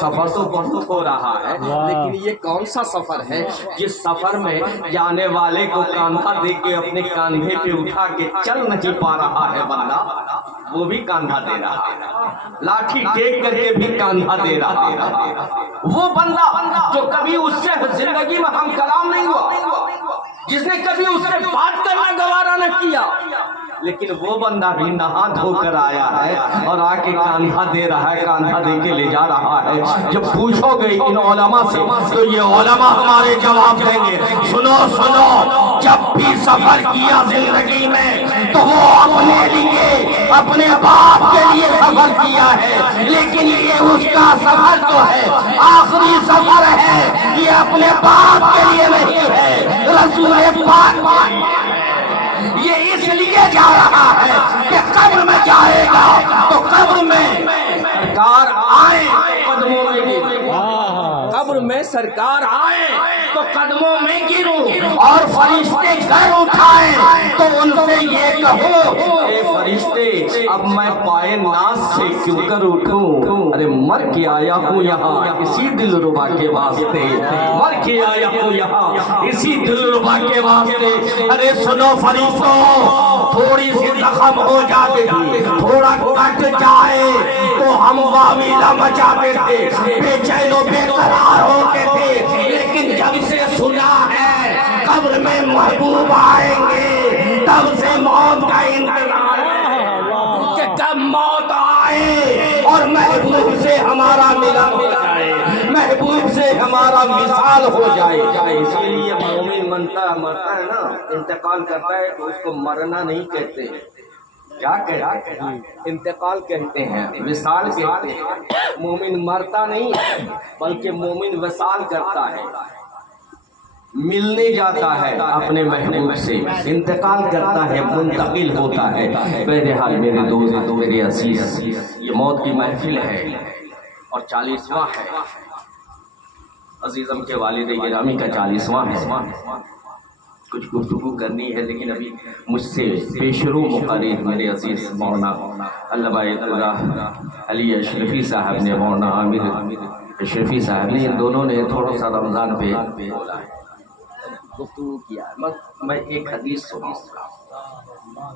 سفر تو بہت ہو رہا ہے، لیکن یہ کون سا سفر ہے جس سفر میں جانے والے کو کاندھا دے کے اپنے کاندھے پہ اٹھا کے چل نہیں پا رہا ہے بندہ، وہ بھی کاندھا دے رہا ہے، لاٹھی ٹیک کر کے بھی کاندھا دے رہا ہے، وہ بندہ جو کبھی اس سے زندگی میں ہم کلام نہیں ہوا، جس نے کبھی اس سے بات کرنا گوارا نہ کیا، لیکن وہ بندہ بھی نہا دھو کر آیا ہے اور آ کے کاندھا دے رہا ہے، کاندھا دے کے لے جا رہا ہے۔ جب پوچھو گے ان علماء سے تو یہ علماء ہمارے جواب دیں گے، سنو سنو، جب بھی سفر کیا زندگی میں تو وہ اپنے لیے، اپنے باپ کے لیے سفر کیا ہے، لیکن یہ اس کا سفر تو ہے، آخری سفر ہے، یہ اپنے باپ کے لیے نہیں ہے، رسول پاک یہ اس لیے جا رہا ہے کہ قبر میں جائے گا تو قبر میں سرکار آئے قدموں میں گروں، قبر میں سرکار آئے تو قدموں میں گروں، اور فرشتے گر اٹھائیں تو ان سے یہ کہو، اے فرشتے اب میں پائے ناز سے کیوں کر اٹھوں، ارے مر کے آیا ہوں یہاں اسی دلربا کے واسطے، مر کے آیا ہوں یہاں اسی دلربا کے واسطے۔ ارے سنو فرشتوں، تھوڑی سی زخم ہو جاتے تھے، تھوڑا کٹ جائے تو ہم واویلا مچاتے تھے، بے چین و بے قرار ہوتے تھے، لیکن جب سے سنا ہے قبر میں محبوب آئیں گے، تب سے موت کا انتظار ہے کہ کب موت آئے اور محبوب سے ہمارا ملن ہو جائے، محبوب سے ہمارا مثال ہو جائے۔ اسی لیے مومن مرتا ہے نا، انتقال کرتا ہے تو اس کو مرنا نہیں کہتے ہیں، کیا کہتے ہیں؟ انتقال کہتے ہیں، وصال کہتے ہیں۔ مومن مرتا نہیں بلکہ مومن وصال کرتا ہے، ملنے جاتا ہے اپنے محبوب سے، انتقال کرتا ہے، منتقل ہوتا ہے۔ بہرحال میرے دوست، میرے عزیز، یہ موت کی محفل ہے اور 40واں ہے، عزیزم کے والد گرامی کا 40واں ہے۔ کچھ گفتگو کرنی ہے لیکن ابھی مجھ سے پیشرو مقرر میرے عزیز مولانا علامہ علی اشرفی صاحب نے، مولانا عامر اشرفی صاحب نے، ان دونوں نے تھوڑا سا رمضان پہ گفتگو کیا ہے۔ میں ایک حدیث سناؤں گا،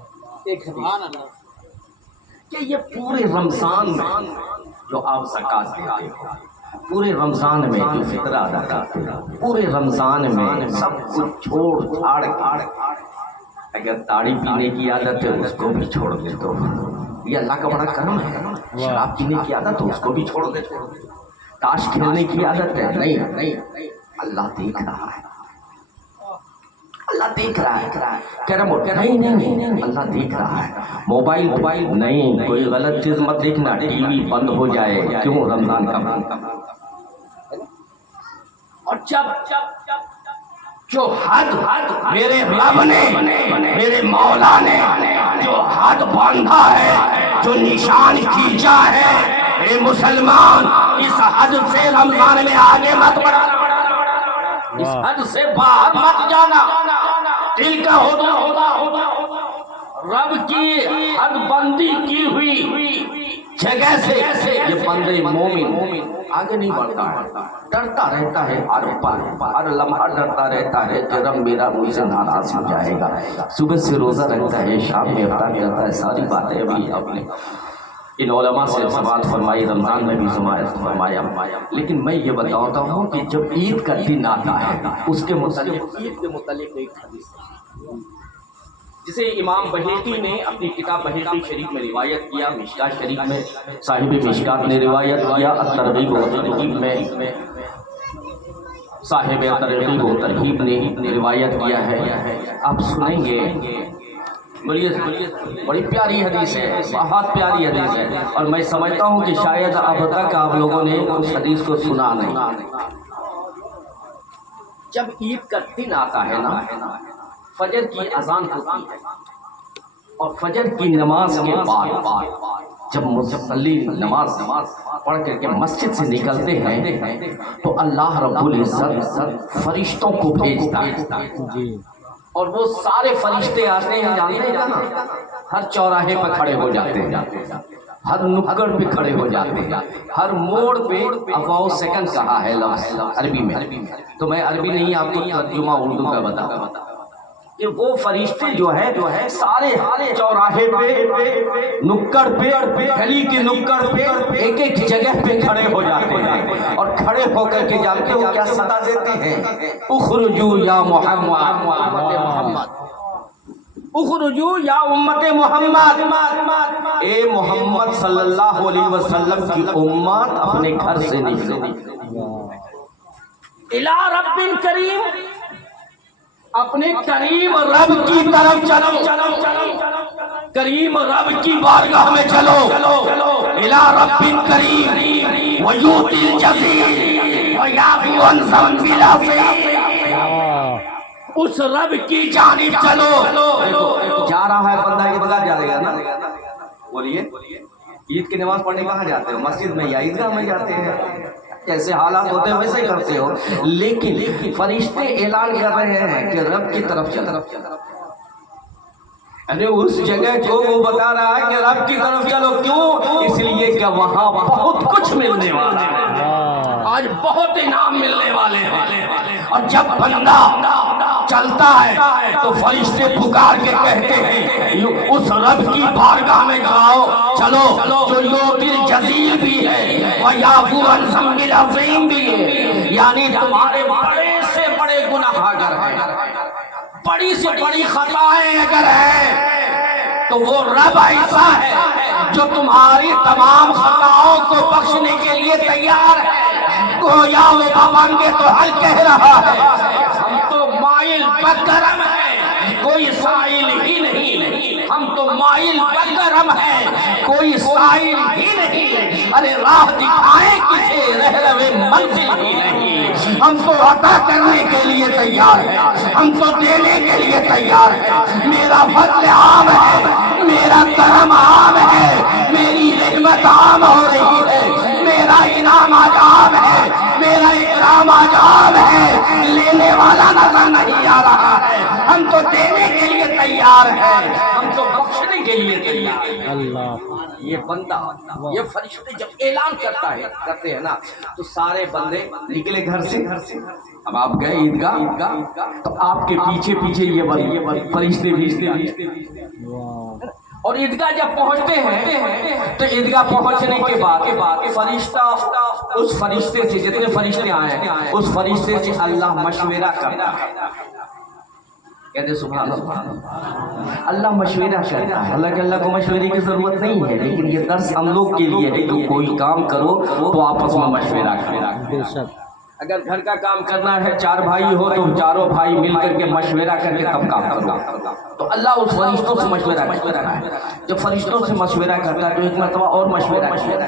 ایک حدیث کہ یہ پورے رمضان میں جو آپ زکوٰۃ دیتے ہو، پورے رمضان میں جو فطرہ ادا کرتے ہو، پورے رمضان میں سب کچھ چھوڑ چھاڑ کے، اگر تاڑی پینے کی عادت ہے اس کو بھی چھوڑ دیتے ہو، یہ اللہ کا بڑا کرم ہے۔ شراب پینے کی عادت ہے اس کو بھی چھوڑ دیتے ہو، تاش کھیلنے کی عادت ہے، نہیں، اللہ دیکھ رہا ہے، اللہ دیکھ رہا ہے، کیرم بورڈ نہیں، اللہ دیکھ رہا ہے، موبائل نہیں، کوئی غلط چیز مت دیکھنا، ٹی وی بند ہو جائے، کیوں؟ رمضان کا مہینہ۔ اور جب جو حد میرے رب نے، میرے مولا نے جو حد باندھا ہے، جو نشان کھینچا ہے، اے مسلمان اس حد سے رمضان میں آگے مت بڑھانا، اس حد سے باہر مت جانا، دل کا ہوتا رب کی حد بندی کی ہوئی جگہ سے یہ بندے مومن آگے نہیں بڑھتا ہے، ڈرتا رہتا ہے، ہر لمحہ ڈرتا رہتا ہے کہ رب میرا مجھ سے ناراض ہو جائے گا، صبح سے روزہ رکھتا ہے، شام میں افطار کرتا ہے، ساری باتیں ابھی اپنے ان علماء سے سماعت فرمائی، رمضان میں بھی سماعت فرمایا۔ لیکن میں یہ بتاتا ہوں کہ جب عید کا دن آتا ہے اس کے متعلق، عید کے متعلق ایک حدیث جسے امام بہیقی نے اپنی کتاب بہیقی شریف میں روایت کیا، مشکات شریف میں صاحب مشکات نے روایت کیا، الترغیب و ترہیب میں صاحب ترغیب و ترہیب نے روایت کیا ہے، آپ سنیں گے، بڑی پیاری حدیث ہے، بہت پیاری حدیث ہے، اور میں سمجھتا ہوں کہ شاید اب تک آپ لوگوں نے اس حدیث کو سنا نہیں۔ جب عید کا دن آتا ہے نا، فجر کی اذان ہوتی ہے اور فجر کی نماز کے بعد جب مصلی نماز پڑھ کر کے مسجد سے نکلتے ہیں تو اللہ رب العزت فرشتوں کو بھیجتا ہے، اور وہ سارے فرشتے آتے ہیں، جانتے ہیں نا، ہر چوراہے پر کھڑے ہو جاتے ہیں، ہر نکڑ پہ کھڑے ہو جاتے ہیں، ہر موڑ پہ افواہ سیکنڈ کہا ہے لفظ عربی میں، تو میں عربی نہیں آپ کو ترجمہ اردو کا بتاؤں کہ وہ فرشتے جو ہے سارے چوراہے پہ، نکڑ پہ، گلی کی نکڑ پہ، ایک ایک جگہ پہ کھڑے ہو جاتے ہیں، اور کھڑے ہو کر کے جانتے ہو کیا صدا دیتے ہیں؟ اخرجو یا محمد، محمد اخرجو یا امت محمد، اے محمد صلی اللہ علیہ وسلم کی امت اپنے گھر سے نکلو، الی رب کریم، اپنے کریم رب کی طرف چلو، کریم رب کی بارگاہ میں چلو، الی رب کریم ویؤتی الجزیل ویعفو عن ذنب العظیم، اس رب کی جانب چلو۔ جا رہا ہے بندہ عیدگاہ جائے گا نا، بولیے عید کی نماز پڑھنے کہاں جاتے ہو؟ مسجد میں یا عیدگاہ میں جاتے ہیں، جیسے حالات ہوتے ہیں ویسے ہی کرتے ہو، لیکن فرشتے اعلان کر رہے ہیں کہ رب کی طرف چلو، یعنی اس جگہ کو وہ بتا رہا ہے کہ رب کی طرف چلو، کیوں؟ اس لیے کہ وہاں بہت کچھ ملنے والا ہے، آج بہت انعام ملنے والے ہیں، اور جب بندہ چلتا ہے تو فرشتے پکار کے کہتے ہیں اس رب کی بارگاہ میں جاؤ، چلو جو یؤتی الجزیل بھی ہے ویعفو عن ذنب العظیم بھی ہے، یعنی تمہارے بڑے سے بڑے گناہ اگر ہیں، بڑی سے بڑی خطائیں اگر ہیں، تو وہ رب ایسا ہے جو تمہاری تمام خطاؤں کو بخشنے کے لیے تیار ہے۔ گویا وہ بابانگے تو حل کہہ رہا ہے، ہم تو مائل بکرم ہیں، کوئی سائل ہی نہیں، ہم تو مائل بکرم ہیں، کوئی سائل ہی نہیں، ارے راہ دکھائیں کسے رہروے منزل ہی نہیں، ہم تو عطا کرنے کے لیے تیار ہیں، ہم تو دینے کے لیے تیار ہیں، میرا فضل عام ہے، میرا کرم عام ہے، میری رحمت عام ہو رہی ہے، میرا انعام عام ہے، میرا اکرام عام ہے، لینے والا نظر نہیں آ رہا ہے، ہم تو دینے کے لیے تیار ہیں، ہم تو بخشنے کے لیے تیار ہیں۔ اللہ، یہ بندہ، یہ فرشتے جب اعلان کرتے ہیں نا، تو سارے بندے نکلے گھر سے، اب آپ گئے عیدگاہ تو آپ کے پیچھے پیچھے یہ فرشتے بھیجتے، اور عیدگاہ جب پہنچتے ہیں تو عیدگاہ پہنچنے کے بعد فرشتہ اس فرشتے سے، جتنے فرشتے آئے ہیں اس فرشتے سے اللہ مشورہ کرتا ہے، کہتے سبحان اللہ، اللہ مشورہ کرتا ہے، حالانکہ اللہ کو مشورے کی ضرورت نہیں ہے، لیکن یہ درس ہم لوگ کے لیے ہے کہ کوئی کام کرو تو آپس میں مشورہ کرو، اگر گھر کا کام کرنا ہے، چار بھائی ہو تو چاروں بھائی مل کر کے مشورہ کر کے تب کام کرنا، تو اللہ اس فرشتوں سے مشورہ کرتا ہے، جب فرشتوں سے مشورہ کرتا ہے تو ایک مرتبہ اور مشورہ کیا،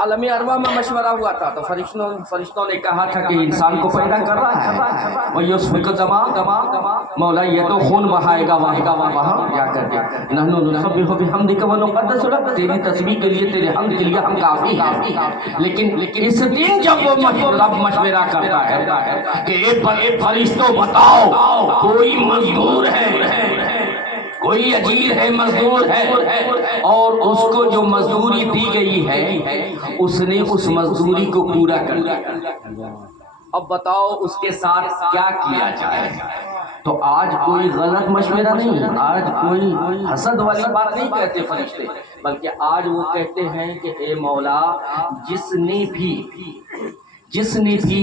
عالم ارواح میں مشورہ ہوا تھا، تو فرشتوں نے کہا تھا کہ انسان کو پیدا کر رہا ہے، وہ یسفک الدماء، مولا یہ تو خون بہائے گا وہاں جا کر کے، نحن نسبح بحمدک ونقدس لک، تیری تسبیح کے لیے، تیرے حمد کے لیے ہم کافی ہیں، لیکن اس دن جب وہ رب مشورہ کرتا ہے کہ اے فرشتوں بتاؤ، کوئی مزدور ہے، کوئی اجیر ہے، مزدور ہے، اور اس کو جو مزدوری دی گئی ہے اس نے اس مزدوری کو پورا کر لیا، اب بتاؤ اس کے ساتھ کیا کیا جائے؟ تو آج کوئی غلط مشورہ نہیں، آج کوئی حسد والی بات نہیں کہتے فرشتے، بلکہ آج وہ کہتے ہیں کہ اے مولا، جس نے بھی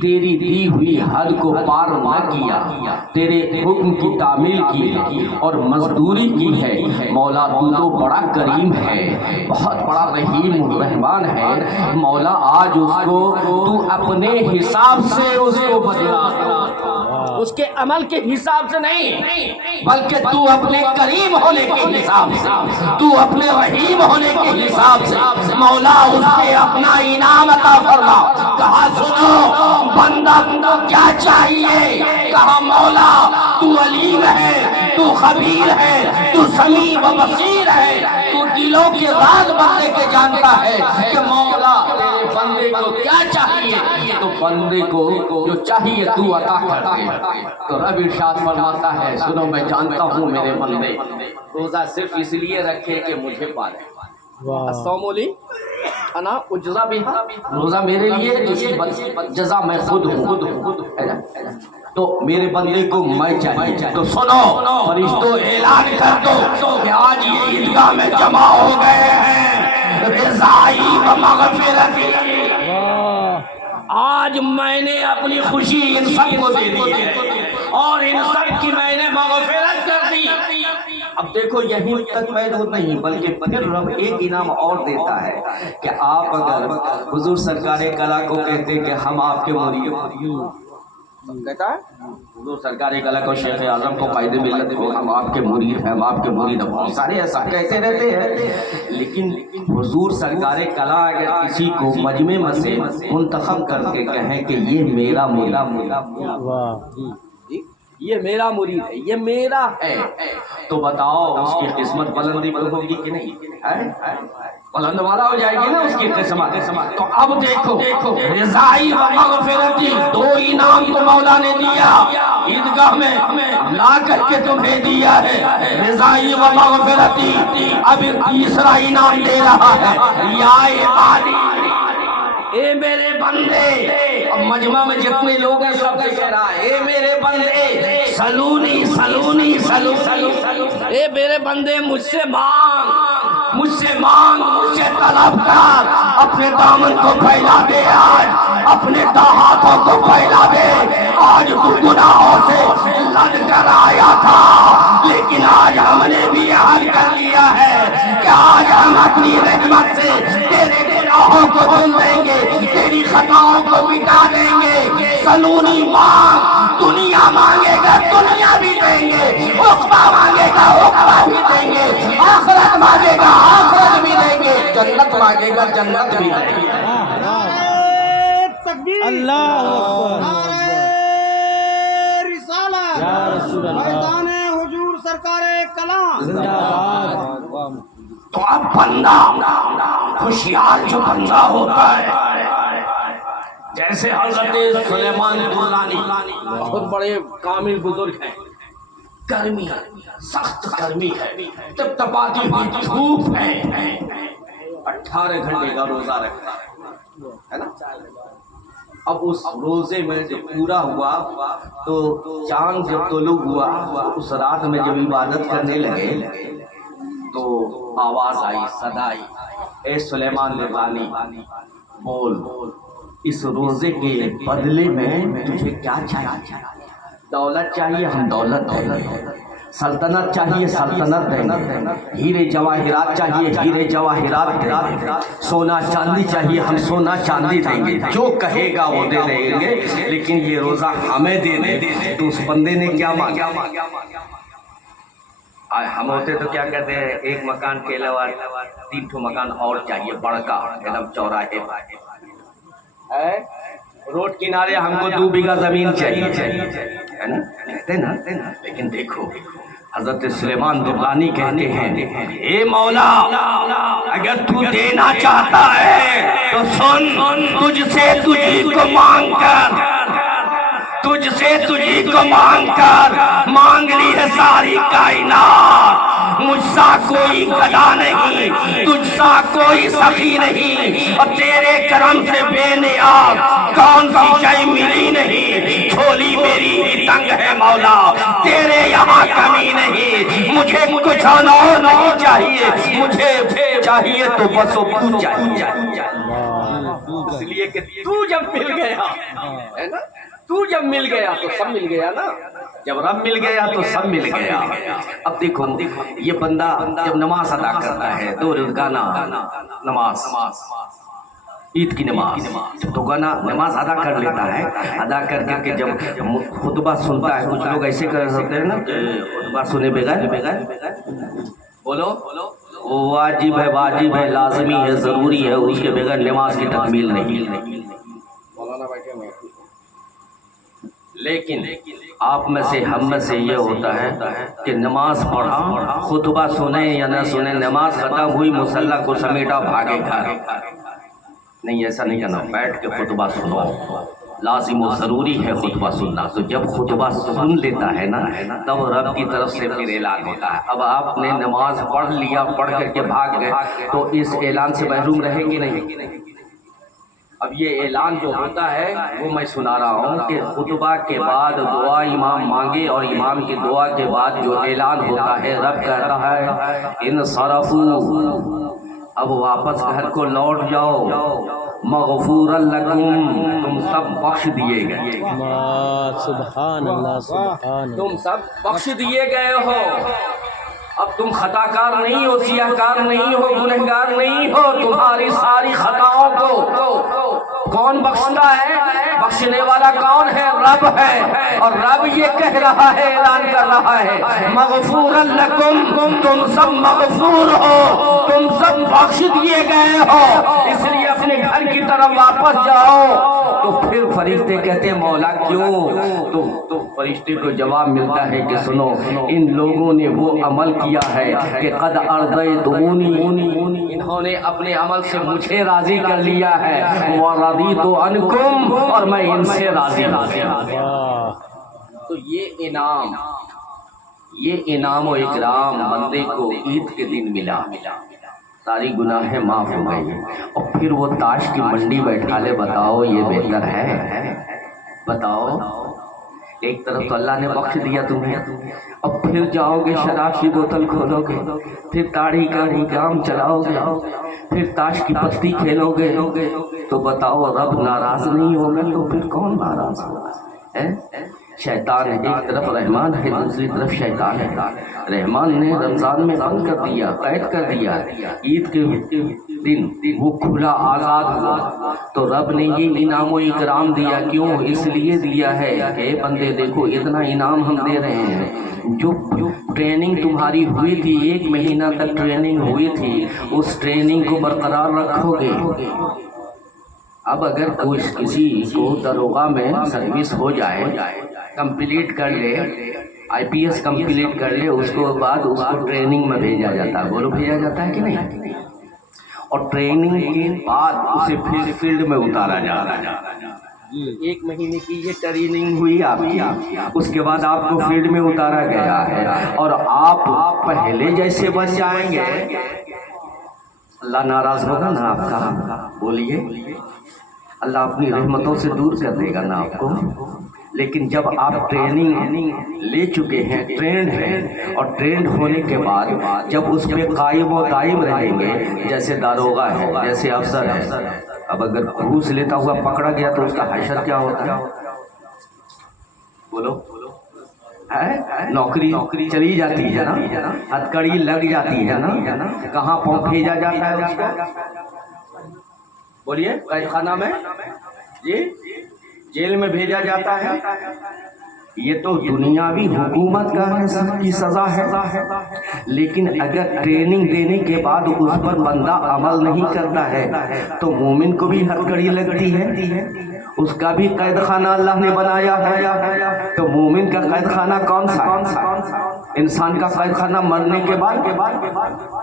تیری دی ہوئی حد کو پار نہ کیا، تیرے حکم کی تعمیل کی ہے اور مزدوری کی ہے، مولا تو بڑا کریم ہے، بہت بڑا رحیم و رحمان ہے، مولا آج اس کو تو اپنے حساب سے اس کو بدلا، اس کے عمل کے حساب سے نہیں، بلکہ تو اپنے کریم ہونے کے حساب سے، تو اپنے رحیم ہونے کے حساب سے مولا اس سے اپنا انعام عطا فرما۔ کہا سنو بندہ کیا چاہیے؟ کہا مولا تو علیم ہے، تو خبیر ہے، تو سمیع و بصیر ہے، تو دلوں کے راز بندے کے جانتا ہے کہ مولا تیرے بندے کو کیا چاہیے، تو بندے کو جو چاہیے تو عطا کر دے۔ تو رب ارشاد فرماتا ہے سنو میں جانتا ہوں میرے بندے روزہ صرف اس لیے رکھے کہ مجھے پالے، الصوم لی انا اجزا بہا، روزہ میرے لیے ہے، اس کی جزا میں خود ہوں. تو میرے بندے کو میں چاہیے. تو سنو فرشتوں اعلان کر دو کہ آج یہ عیدگاہ میں جمع ہو گئے ہیں رضائی و مغفرتی. آج میں نے اپنی خوشی ان سب کو دے دی ہے اور ان سب کی میں نے مغفرت کر دی. اب دیکھو یہیں تک محدود نہیں بلکہ پھر رب ایک انعام اور دیتا ہے کہ آپ اگر حضور سرکار کلا کو کہتے کہ ہم آپ کے مرید، کہتا ہے حضور سرکار کلا کو شیخ اعظم کو قائد ملت کو ہم آپ کے مرید ہیں، ہم آپ کے مرید ہیں، بہت سارے ایسا کہتے رہتے ہیں. لیکن حضور سرکار کلا اگر کسی کو مجمع میں سے منتخب کر کے کہیں کہ یہ میرا یہ میرا مرید ہے، یہ میرا ہے، تو بتاؤ اس کی قسمت بلندی ہوگی کہ نہیں؟ بلند والا ہو جائے گی نا اس کی قسمت. تو اب دیکھو رضائی و مغفرتی دو انعام تو مولا نے دیا عیدگاہ میں لا کر کے تمہیں دیا ہے رضائی و مغفرتی. اب تیسرا انعام دے رہا ہے یا عبادی، اے میرے بندے. اب مجمع میں جتنے لوگ ہیں سب سے کہہ رہا ہے اے میرے بندے سلونی سلونی سلونی، اے میرے بندے مجھ سے مانگ مجھ سے مانگ مجھ سے طلب کر. اپنے دامن کو پھیلا دے، آج اپنے ہاتھوں کو پھیلا دے. آج تو گناہوں سے لد کر آیا تھا لیکن آج ہم نے بھی حل کر لیا ہے کہ آج ہم اپنی رحمت سے تیرے گناہوں کو دھل دیں گے، تیری خطاؤں کو مٹا دیں گے. سلونی مانگ، دنیا مانگے گا دنیا بھی دیں گے، عقبہ مانگے گا عقبہ بھی دیں گے، آخرت مانگے گا آخرت بھی دیں گے، جنت مانگے گا جنت بھی دیں گے. اللہ اکبر، یا رسول اللہ، حضور سرکار کلام زندہ باد. تو اب بندہ ہوشیار جو بندہ ہوتا ہے جیسے حضرت سلیمان درانی بہت بڑے کامل بزرگ ہیں. گرمی سخت گرمی ہے، تب تپاتی ہوئی دھوپ ہے، 18 گھنٹے کا روزہ رکھا ہے نا. اب اس روزے میں جب پورا ہوا تو چاند جب طلوع ہوا اس رات میں جب عبادت کرنے لگے تو آواز آئی، صدا آئی، اے سلیمان درانی بول اس روزے کے بدلے میں تجھے کیا چاہیے؟ دولت چاہیے ہم دولت دیں گے، سلطنت چاہیے سلطنت دیں گے، ہیرے جواہرات چاہیے ہیرے جواہرات دیں گے، سونا چاندی چاہیے ہم سونا چاندی دیں گے، جو کہے گا وہ دے دیں گے، لیکن یہ روزہ ہمیں دے دے. تو اس بندے نے کیا مانگا؟ ہم ہوتے تو کیا کہتے ہیں ایک مکان کے علاوہ 3 مکان اور چاہیے بڑکا ایک دم چوراہے ہے، روڈ کنارے ہم کو 2 بیگھہ زمین چاہیے کہتے نا. لیکن دیکھو حضرت سلیمان درانی کہتے ہیں اے مولا اگر تو دینا چاہتا ہے تو سن، تجھ سے تجھی کو مانگ کر، تجھ سے تجھی کو مانگ کر مانگ لی ہے ساری کائنات. مجھ سا کوئی گدا نہیں، تجھ سا کوئی سخی نہیں، اور تیرے کرم سے بے نیاز کون سی شے ملی نہیں. جھولی میری ہی تنگ ہے مولا، تیرے یہاں کمی نہیں. مجھے کچھ اور نہیں چاہیے، مجھے چاہیے تو بس تو چاہیے. اس لیے کہ تو جب مل گیا ہے نا، تو جب مل گیا تو سب مل گیا نا، جب رب مل گیا تو سب مل گیا. اب دیکھو یہ بندہ جب نماز ادا کرتا ہے 2 روزانہ نماز عید کی نماز تو گانا نماز ادا کر لیتا ہے. ادا کر کے جب خطبہ سنتا ہے، کچھ لوگ ایسے کر سکتے ہیں نا کہ خطبہ سنے بغیر بولو واجب ہے لازمی ہے ضروری ہے، اس کے بغیر نماز کی تکمیل نہیں. لیکن آپ میں سے ہم میں سے یہ ہوتا ہے کہ نماز پڑھا خطبہ سنے یا نہ سنے، نماز ختم ہوئی مصلی کو سمیٹا بھاگے گھر. نہیں ایسا نہیں کرنا، بیٹھ کے خطبہ سنو، لازم و ضروری ہے خطبہ سننا. تو جب خطبہ سن لیتا ہے نا تب رب کی طرف سے پھر اعلان ہوتا ہے. اب آپ نے نماز پڑھ لیا, پڑھ کر کے بھاگ گئے تو اس اعلان سے محروم رہیں گے نہیں. اب یہ اعلان جو ہوتا ہے وہ میں سنا رہا ہوں کہ خطبہ کے بعد دعا امام مانگے اور امام کی دعا کے بعد جو اعلان ہوتا ہے رب کہتا ہے انصرفوا, اب واپس گھر کو لوٹ جاؤ, مغفورا لکم, تم سب بخش دیے گئے. سبحان اللہ سبحان تم سب بخش دیے گئے ہو. اب تم خطا کار نہیں ہو, سیاہ کار نہیں ہو, گنہگار نہیں ہو. تمہاری ساری خطاؤں کو کون بخشتا ہے؟ بخشنے والا کون ہے؟ رب ہے. اور رب یہ کہہ رہا ہے, اعلان کر رہا ہے مغفورا لکم, تم سب مغفور ہو, تم سب بخش دیے گئے ہو, اس لیے اپنے گھر کی طرف واپس جاؤ. تو پھر فرشتے کہتے ہیں مولا کیوں؟ تو فرشتے کو جواب ملتا ہے کہ سنو, ان لوگوں نے وہ عمل کیا ہے کہ قد ارضیتمونی, انہوں نے اپنے عمل سے مجھے راضی کر لیا ہے, ورضیت عنکم, اور میں ان سے راضی ہوں. تو یہ انعام و اکرام بندے کو عید کے دن ملا. ساری گناہیں معاف ہو گئی اور پھر وہ تاش کی منڈی بیٹھا لے. بتاؤ یہ بہتر ہے؟ بتاؤ, ایک طرف تو اللہ نے بخش دیا تمہیں, اب پھر جاؤ گے شراب کی بوتل کھولو گے, پھر تاڑی کا کام چلاؤ گے, پھر تاش کی پتی کھیلو گے. تو بتاؤ رب ناراض نہیں ہوگا تو پھر کون ناراض ہوگا؟ شیطان ہے ایک طرف, رحمان ہے دوسری طرف شیطان ہے. رحمان نے رمضان میں بند کر دیا, قید کر دیا, عید کے دن وہ کھلا آزاد ہوا. تو رب نے یہ انعام و اکرام دیا. کیوں؟ اس لیے دیا ہے کہ بندے دیکھو اتنا انعام ہم دے رہے ہیں. جو ٹریننگ تمہاری ہوئی تھی, 1 مہینہ تک ٹریننگ ہوئی تھی, اس ٹریننگ کو برقرار رکھو گے. اب اگر کسی کو دروغہ میں سروس ہو جائے, کمپلیٹ کر لے, IPS کمپلیٹ کر لے, اس کو بعد اس کو ٹریننگ میں بھیجا جاتا ہے. بولو بھیجا جاتا ہے کہ نہیں؟ اور ٹریننگ کے بعد اسے پھر فیلڈ میں اتارا جاتا ہے. 1 مہینے کی یہ ٹریننگ ہوئی آپ کی, اس کے بعد آپ کو فیلڈ میں اتارا گیا ہے اور آپ پہلے جیسے بن جائیں گے, اللہ ناراض ہوگا نا آپ کا؟ بولیے, اللہ اپنی رحمتوں سے دور کر دے گا نا آپ کو. لیکن جب آپ ٹریننگ لے چکے ہیں, ٹرینڈ ہیں, اور ٹرینڈ ہونے کے بعد جب اس پہ قائم و دائم رہیں گے, جیسے داروغہ ہے, جیسے افسر ہے, اب اگر گھوس لیتا ہوا پکڑا گیا تو اس کا حشر کیا ہوتا ہے؟ بولو, نوکری چلی جاتی ہے نا, ہتھکڑی لگ جاتی ہے نا, کہاں بھیجا جاتا ہے اس کو؟ بولیے, قید خانہ میں, جی جیل میں بھیجا جاتا ہے. یہ تو دنیاوی حکومت کا کی سزا ہے. لیکن اگر ٹریننگ دینے کے بعد اس پر بندہ عمل نہیں کرتا ہے تو مومن کو بھی ہتھکڑی لگتی ہے, اس کا بھی قید خانہ اللہ نے بنایا ہے. تو مومن کا قید خانہ کون سا؟ انسان کا قید خانہ مرنے کے بعد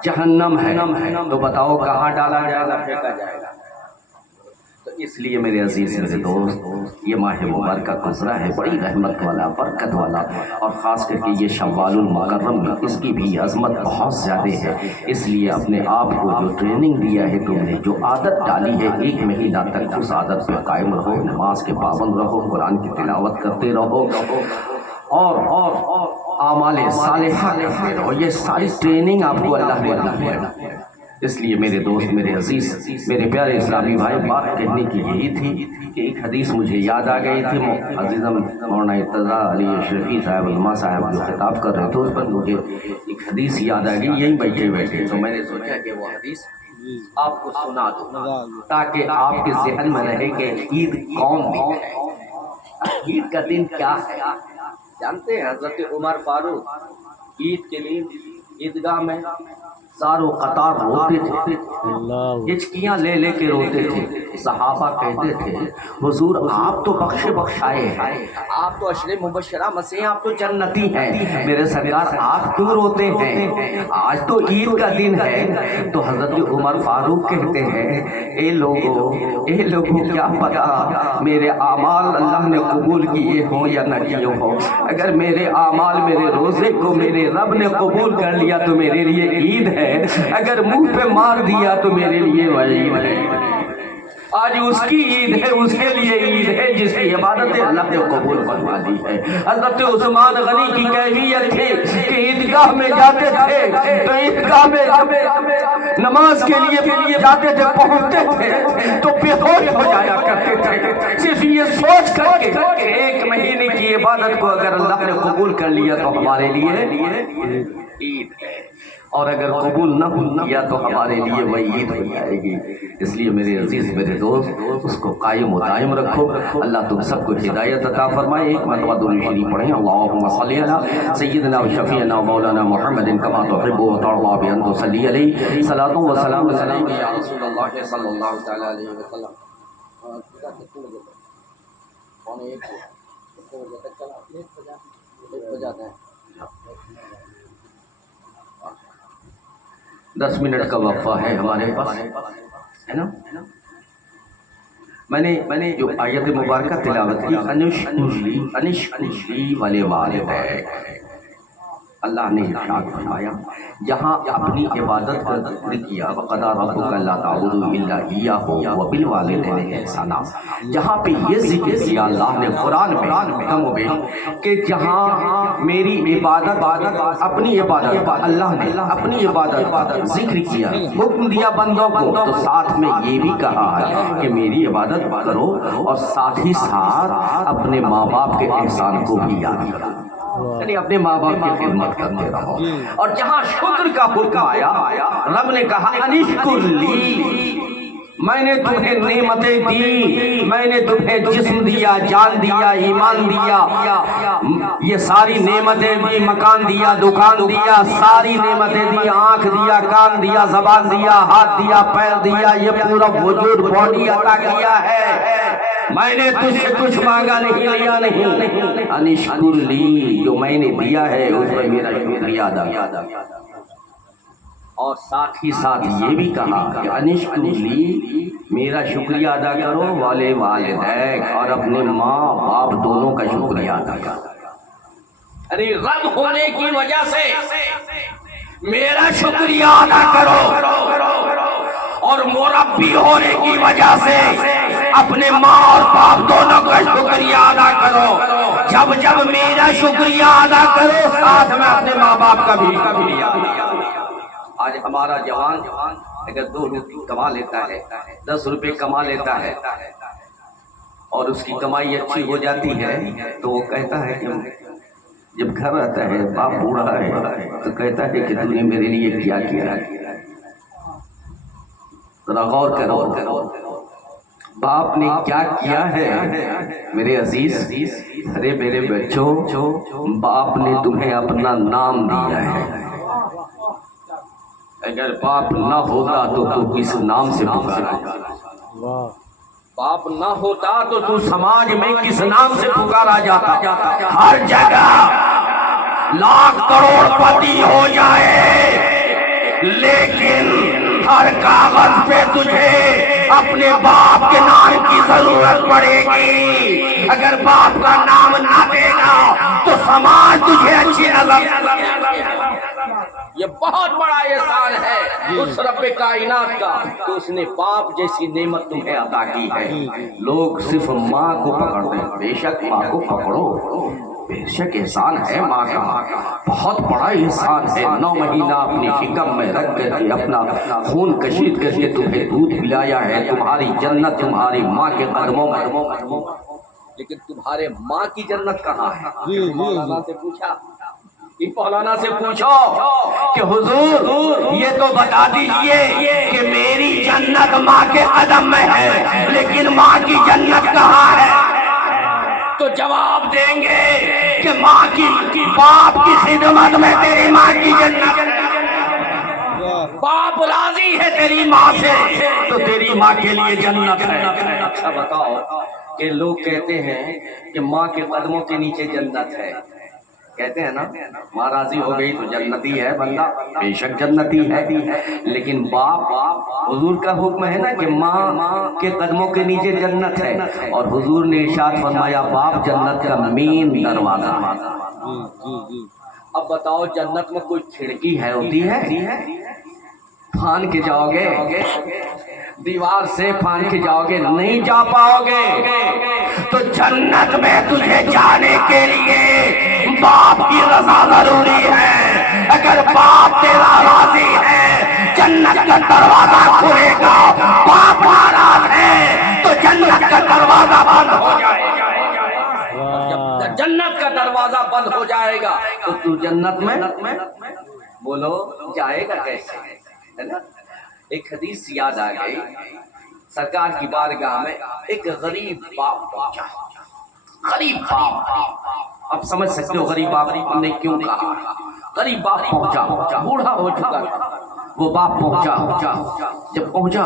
جہنم ہے. تو بتاؤ کہاں ڈالا جائے گا, پھینکا جائے گا؟ اس لیے میرے عزیز میرے دوست, یہ ماہ مبارکہ گزرا ہے بڑی رحمت والا, برکت والا, اور خاص کر کے یہ شوال المکرم میں اس کی بھی عظمت بہت زیادہ ہے. اس لیے اپنے آپ کو جو ٹریننگ دیا ہے تم نے, جو عادت ڈالی ہے 1 مہینہ تک, اس عادت پہ قائم رہو, نماز کے پابند رہو, قرآن کی تلاوت کرتے رہو, اور اعمال صالحہ کرتے رہو. یہ ساری ٹریننگ آپ کو اللہ نے دی ہے. اس لیے میرے دوست, میرے عزیز, میرے پیارے اسلامی بھائی, بات کہنے کی یہی تھی کہ ایک حدیث مجھے یاد آ گئی تھی. عزیزم مولانا ارتضیٰ علی اشرفی صاحب علماء صاحب جو خطاب کر رہے تھے, اس پر مجھے ایک حدیث یاد آ گئی یہیں بیٹھے, تو میں نے سوچا کہ وہ حدیث آپ کو سنا دوں تاکہ آپ کے ذہن میں رہے کہ عید کون دن ہے, عید کا دن کیا ہے. جانتے ہیں حضرت عمر فاروق عید کے دن عیدگاہ میں زار و قطار روتے تھے, ہچکیاں لے کے روتے تھے. صحابہ کہتے تھے حضور آپ تو بخشے بخشائے ہیں، آپ تو عشر مبشرہ مسیح، آپ تو جنتی ہیں، میرے سرکار آپ کیوں روتے ہیں؟ آج تو عید کا دن ہے۔ تو حضرت عمر فاروق کہتے ہیں اے لوگوں کیا پتا میرے اعمال اللہ نے قبول کیے ہوں یا نہ کیے ہوں، اگر میرے اعمال میرے روزے کو میرے رب نے قبول کر لیا تو میرے لیے عید ہے، اگر منہ پہ مار دیا تو میرے لیے وعید ہے۔ آج اس کی عید ہے، اس کے لیے عید ہے جس کی عبادت اللہ نے قبول فرما دی ہے۔ حضرت عثمان غنی کی کیفیت تھی کہ عیدگاہ میں جاتے تھے تو عیدگاہ میں نماز کے لیے جاتے تھے، پہنچتے تھے تو بے ہوش ہو جایا کرتے تھے، صرف یہ سوچ کر کے کہ ایک مہینے کی عبادت کو اگر اللہ نے قبول کر لیا تو ہمارے لیے عید ہے، اور اگر قبول نہ کیا تو ہمارے لیے وہی عید ہو جائے گی۔ اس لیے میرے عزیز میرے دوست اس کو قائم و دائم رکھو۔ اللہ تم سب کو ہدایت عطا فرمائے۔ ایک مرتبہ درود شریف پڑھیں، اللہم صلی علی سیدنا و شفیعنا و مولانا محمد کما تحب و ترضی بان تصلی علیہ صلاۃ و سلام علیک یا رسول اللہ صلی اللہ تعالی علیہ وسلم۔ پونے ایک بجے تک چلا، 1 بجے ہیں، 10 منٹ کا وقفہ ہے ہمارے پاس، ہے نا؟ میں نے جو آیت مبارکہ تلاوت کی، انشکلی والے والدین، اللہ نے ارشاد فرمایا جہاں اپنی عبادت کا ذکر کیا وَقَضَىٰ رَبُّكَ أَلَّا تَعْبُدُوا إِلَّا إِيَّاهُ وَبِالْوَالِدَيْنِ إِحْسَانًا، جہاں پہ یہ ذکر کیا اللہ نے قرآن میں کم و بیش کہ جہاں میری عبادت اپنی عبادت اللہ نے اپنی عبادت ذکر کیا، حکم دیا بندوں کو، تو ساتھ میں یہ بھی کہا ہے کہ میری عبادت کرو اور ساتھ ہی ساتھ اپنے ماں باپ کے احسان کو بھی یاد کرو، یعنی اپنے ماں باپ کی خدمت کرتے رہو۔ اور جہاں شکر کا حکم آیا رب نے کہا انشکر لی، میں نے تمہیں نعمتیں دی، میں نے تمہیں جسم دیا، جان دیا، ایمان دیا، یہ ساری نعمتیں دی، مکان دیا، دکان دیا، ساری نعمتیں دی، آنکھ دیا، کان دیا، زبان دیا، ہاتھ دیا، پیر دیا، یہ پورا وجود باڈی عطا کیا ہے، میں نے تجھ سے کچھ مانگا نہیں، لیا نہیں، انشکر لی، جو میں نے دیا ہے اس پر میرا شکریہ ادا کیا۔ اور ساتھ ہی ساتھ یہ بھی کہا کہ انشکر لی، میرا شکریہ ادا کرو، والے والدین، اور اپنے ماں باپ دونوں کا شکریہ ادا کرو، یعنی رب ہونے کی وجہ سے میرا شکریہ ادا کرو، اور مربی ہونے کی وجہ سے اپنے ماں اور باپ دونوں کا شکریہ ادا کرو۔ جب میرا شکریہ ادا کرو ساتھ میں اپنے ماں باپ کا بھی شکریہ ادا کرو۔ آج ہمارا جوان اگر 2 روپے کما لیتا ہے، 10 روپے کما لیتا ہے اور اس کی کمائی اچھی ہو جاتی ہے تو وہ کہتا ہے کہ جب گھر آتا ہے باپ بوڑھا ہے تو کہتا ہے کہ تو نے میرے لیے کیا کیا، ذرا غور کرو باپ نے کیا کیا ہے۔ میرے عزیز، ارے میرے بچوں، باپ نے تمہیں اپنا نام دیا ہے، اگر باپ نہ ہوتا تو کس نام سے پکارا جاتا، باپ نہ ہوتا تو تو سماج میں کس نام سے پکارا جاتا۔ ہر جگہ لاکھ کروڑ پتی ہو جائے لیکن ہر کاغذ پہ تجھے اپنے باپ کے نام کی ضرورت پڑے گی، اگر باپ کا نام نہ دے گا تو سماج تجھے اچھی نظر۔ یہ بہت بڑا احسان ہے اس رب کائنات کا کہ اس نے باپ جیسی نعمت تمہیں عطا کی ہے۔ لوگ صرف ماں کو پکڑتے ہیں، بے شک ماں کو پکڑو، بے شک احسان ہے ماں کا، بہت بڑا احسان ہے۔ 9 مہینہ اپنی شکم میں رکھ کر کے اپنا خون کشید کر کے تمہیں دودھ پلایا ہے، تمہاری جنت تمہاری ماں کے قدموں میں، لیکن تمہارے ماں کی جنت کہاں ہے؟ مولانا سے پوچھا، مولانا سے پوچھو کہ حضور یہ تو بتا دیجئے کہ میری جنت ماں کے قدم میں ہے لیکن ماں کی جنت کہاں ہے؟ تو جواب دیں گے کہ ماں کی، باپ کی خدمت میں تیری ماں کی جنت۔ باپ راضی ہے تیری ماں سے تو تیری ماں کے لیے جنت ہے۔ اچھا بتاؤ کہ لوگ کہتے ہیں کہ ماں کے قدموں کے نیچے جنت ہے، کہتے ہیں نا ماں راضی ہو گئی تو جنتی ہے بندہ، بے شک جنتی ہے، لیکن باپ حضور کا حکم ہے نا کہ ماں کے قدموں کے نیچے جنت ہے، اور حضور نے ارشاد فرمایا باپ جنت کا مین دروازہ۔ اب بتاؤ جنت میں کوئی کھڑکی ہے ہوتی ہے؟ پھان کے جاؤ گے دیوار سے، پھان کے جاؤ گے نہیں جا پاؤ گے۔ تو جنت میں تجھے جانے کے لیے باپ کی رضا ضروری ہے۔ اگر باپ تیرا راضی ہے جنت کا دروازہ کھلے گا، باپ ناراض ہے تو جنت کا دروازہ بند ہو جائے گا۔ جب جنت کا دروازہ بند ہو جائے گا تو تو جنت میں بولو جائے گا کیسے؟ ہے نا؟ ایک حدیث یاد آ گئی، سرکار کی بارگاہ میں ایک غریب باپ پہنچا۔ غریب باپ، اب سمجھ سکتے ہو غریب باپ نے کیوں کہا۔ غریب باپ پہنچا، بوڑھا ہو چکا تھا وہ باپ پہنچا۔ جب پہنچا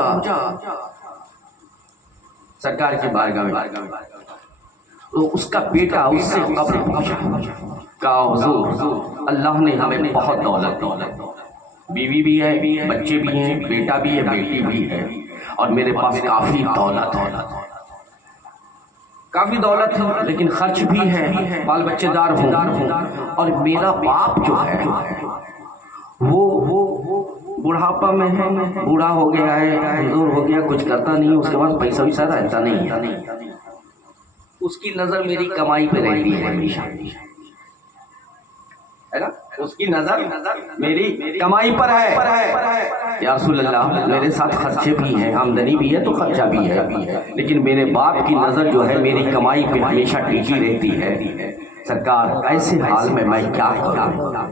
سرکار کی بارگاہ میں تو اس کا بیٹا اس سے قبر پوچھا، کہا حضور اللہ نے ہمیں بہت دولت دی، بیوی بھی ہے، بچے بھی ہیں، بیٹا بھی ہے، بیٹی بھی ہے، اور میرے پاس کافی دولت ہے، کافی دولت ہے لیکن خرچ بھی ہے، بال بچے دار ہوں، اور میرا باپ جو ہے وہ بڑھاپا میں ہے، بوڑھا ہو گیا ہے، کمزور ہو گیا، کچھ کرتا نہیں، اس کے پاس پیسہ ویسا رہتا نہیں، اس کی نظر میری کمائی پہ رہتی ہے ہمیشہ، ہے نا؟ اس کی نظر میری کمائی پر ہے۔ یا رسول اللہ میرے ساتھ خرچے بھی ہیں، آمدنی بھی ہے تو خرچہ بھی ہے، لیکن میرے باپ کی نظر جو ہے میری کمائی پہ ہمیشہ ٹکی رہتی ہے، سرکار ایسے حال میں میں کیا کروں؟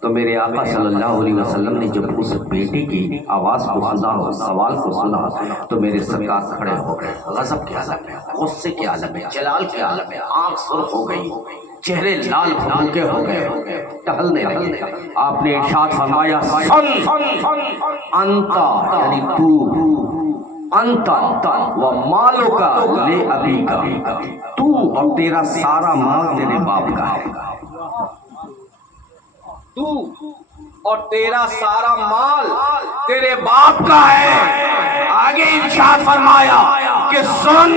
تو میرے آقا صلی اللہ علیہ وسلم نے جب اس بیٹے کی آواز کو سنا، سوال کو سنا، تو میرے سرکار کھڑے ہو گئے۔ غضب کے عالم ہے، غصے کے عالم ہے، جلال کے عالم ہے، آنکھ سرخ ہو گئی، چہرے لال بھڑکے ہو گئے، ٹہلنے لگے۔ آپ نے ارشاد فرمایا سن انتا یعنی تو، انتا و مالو کا لے ابی کا، تو اور تیرا سارا مال تیرے باپ کا ہے، تو اور تیرا سارا مال تیرے باپ کا ہے۔ آگے ارشاد فرمایا کہ سن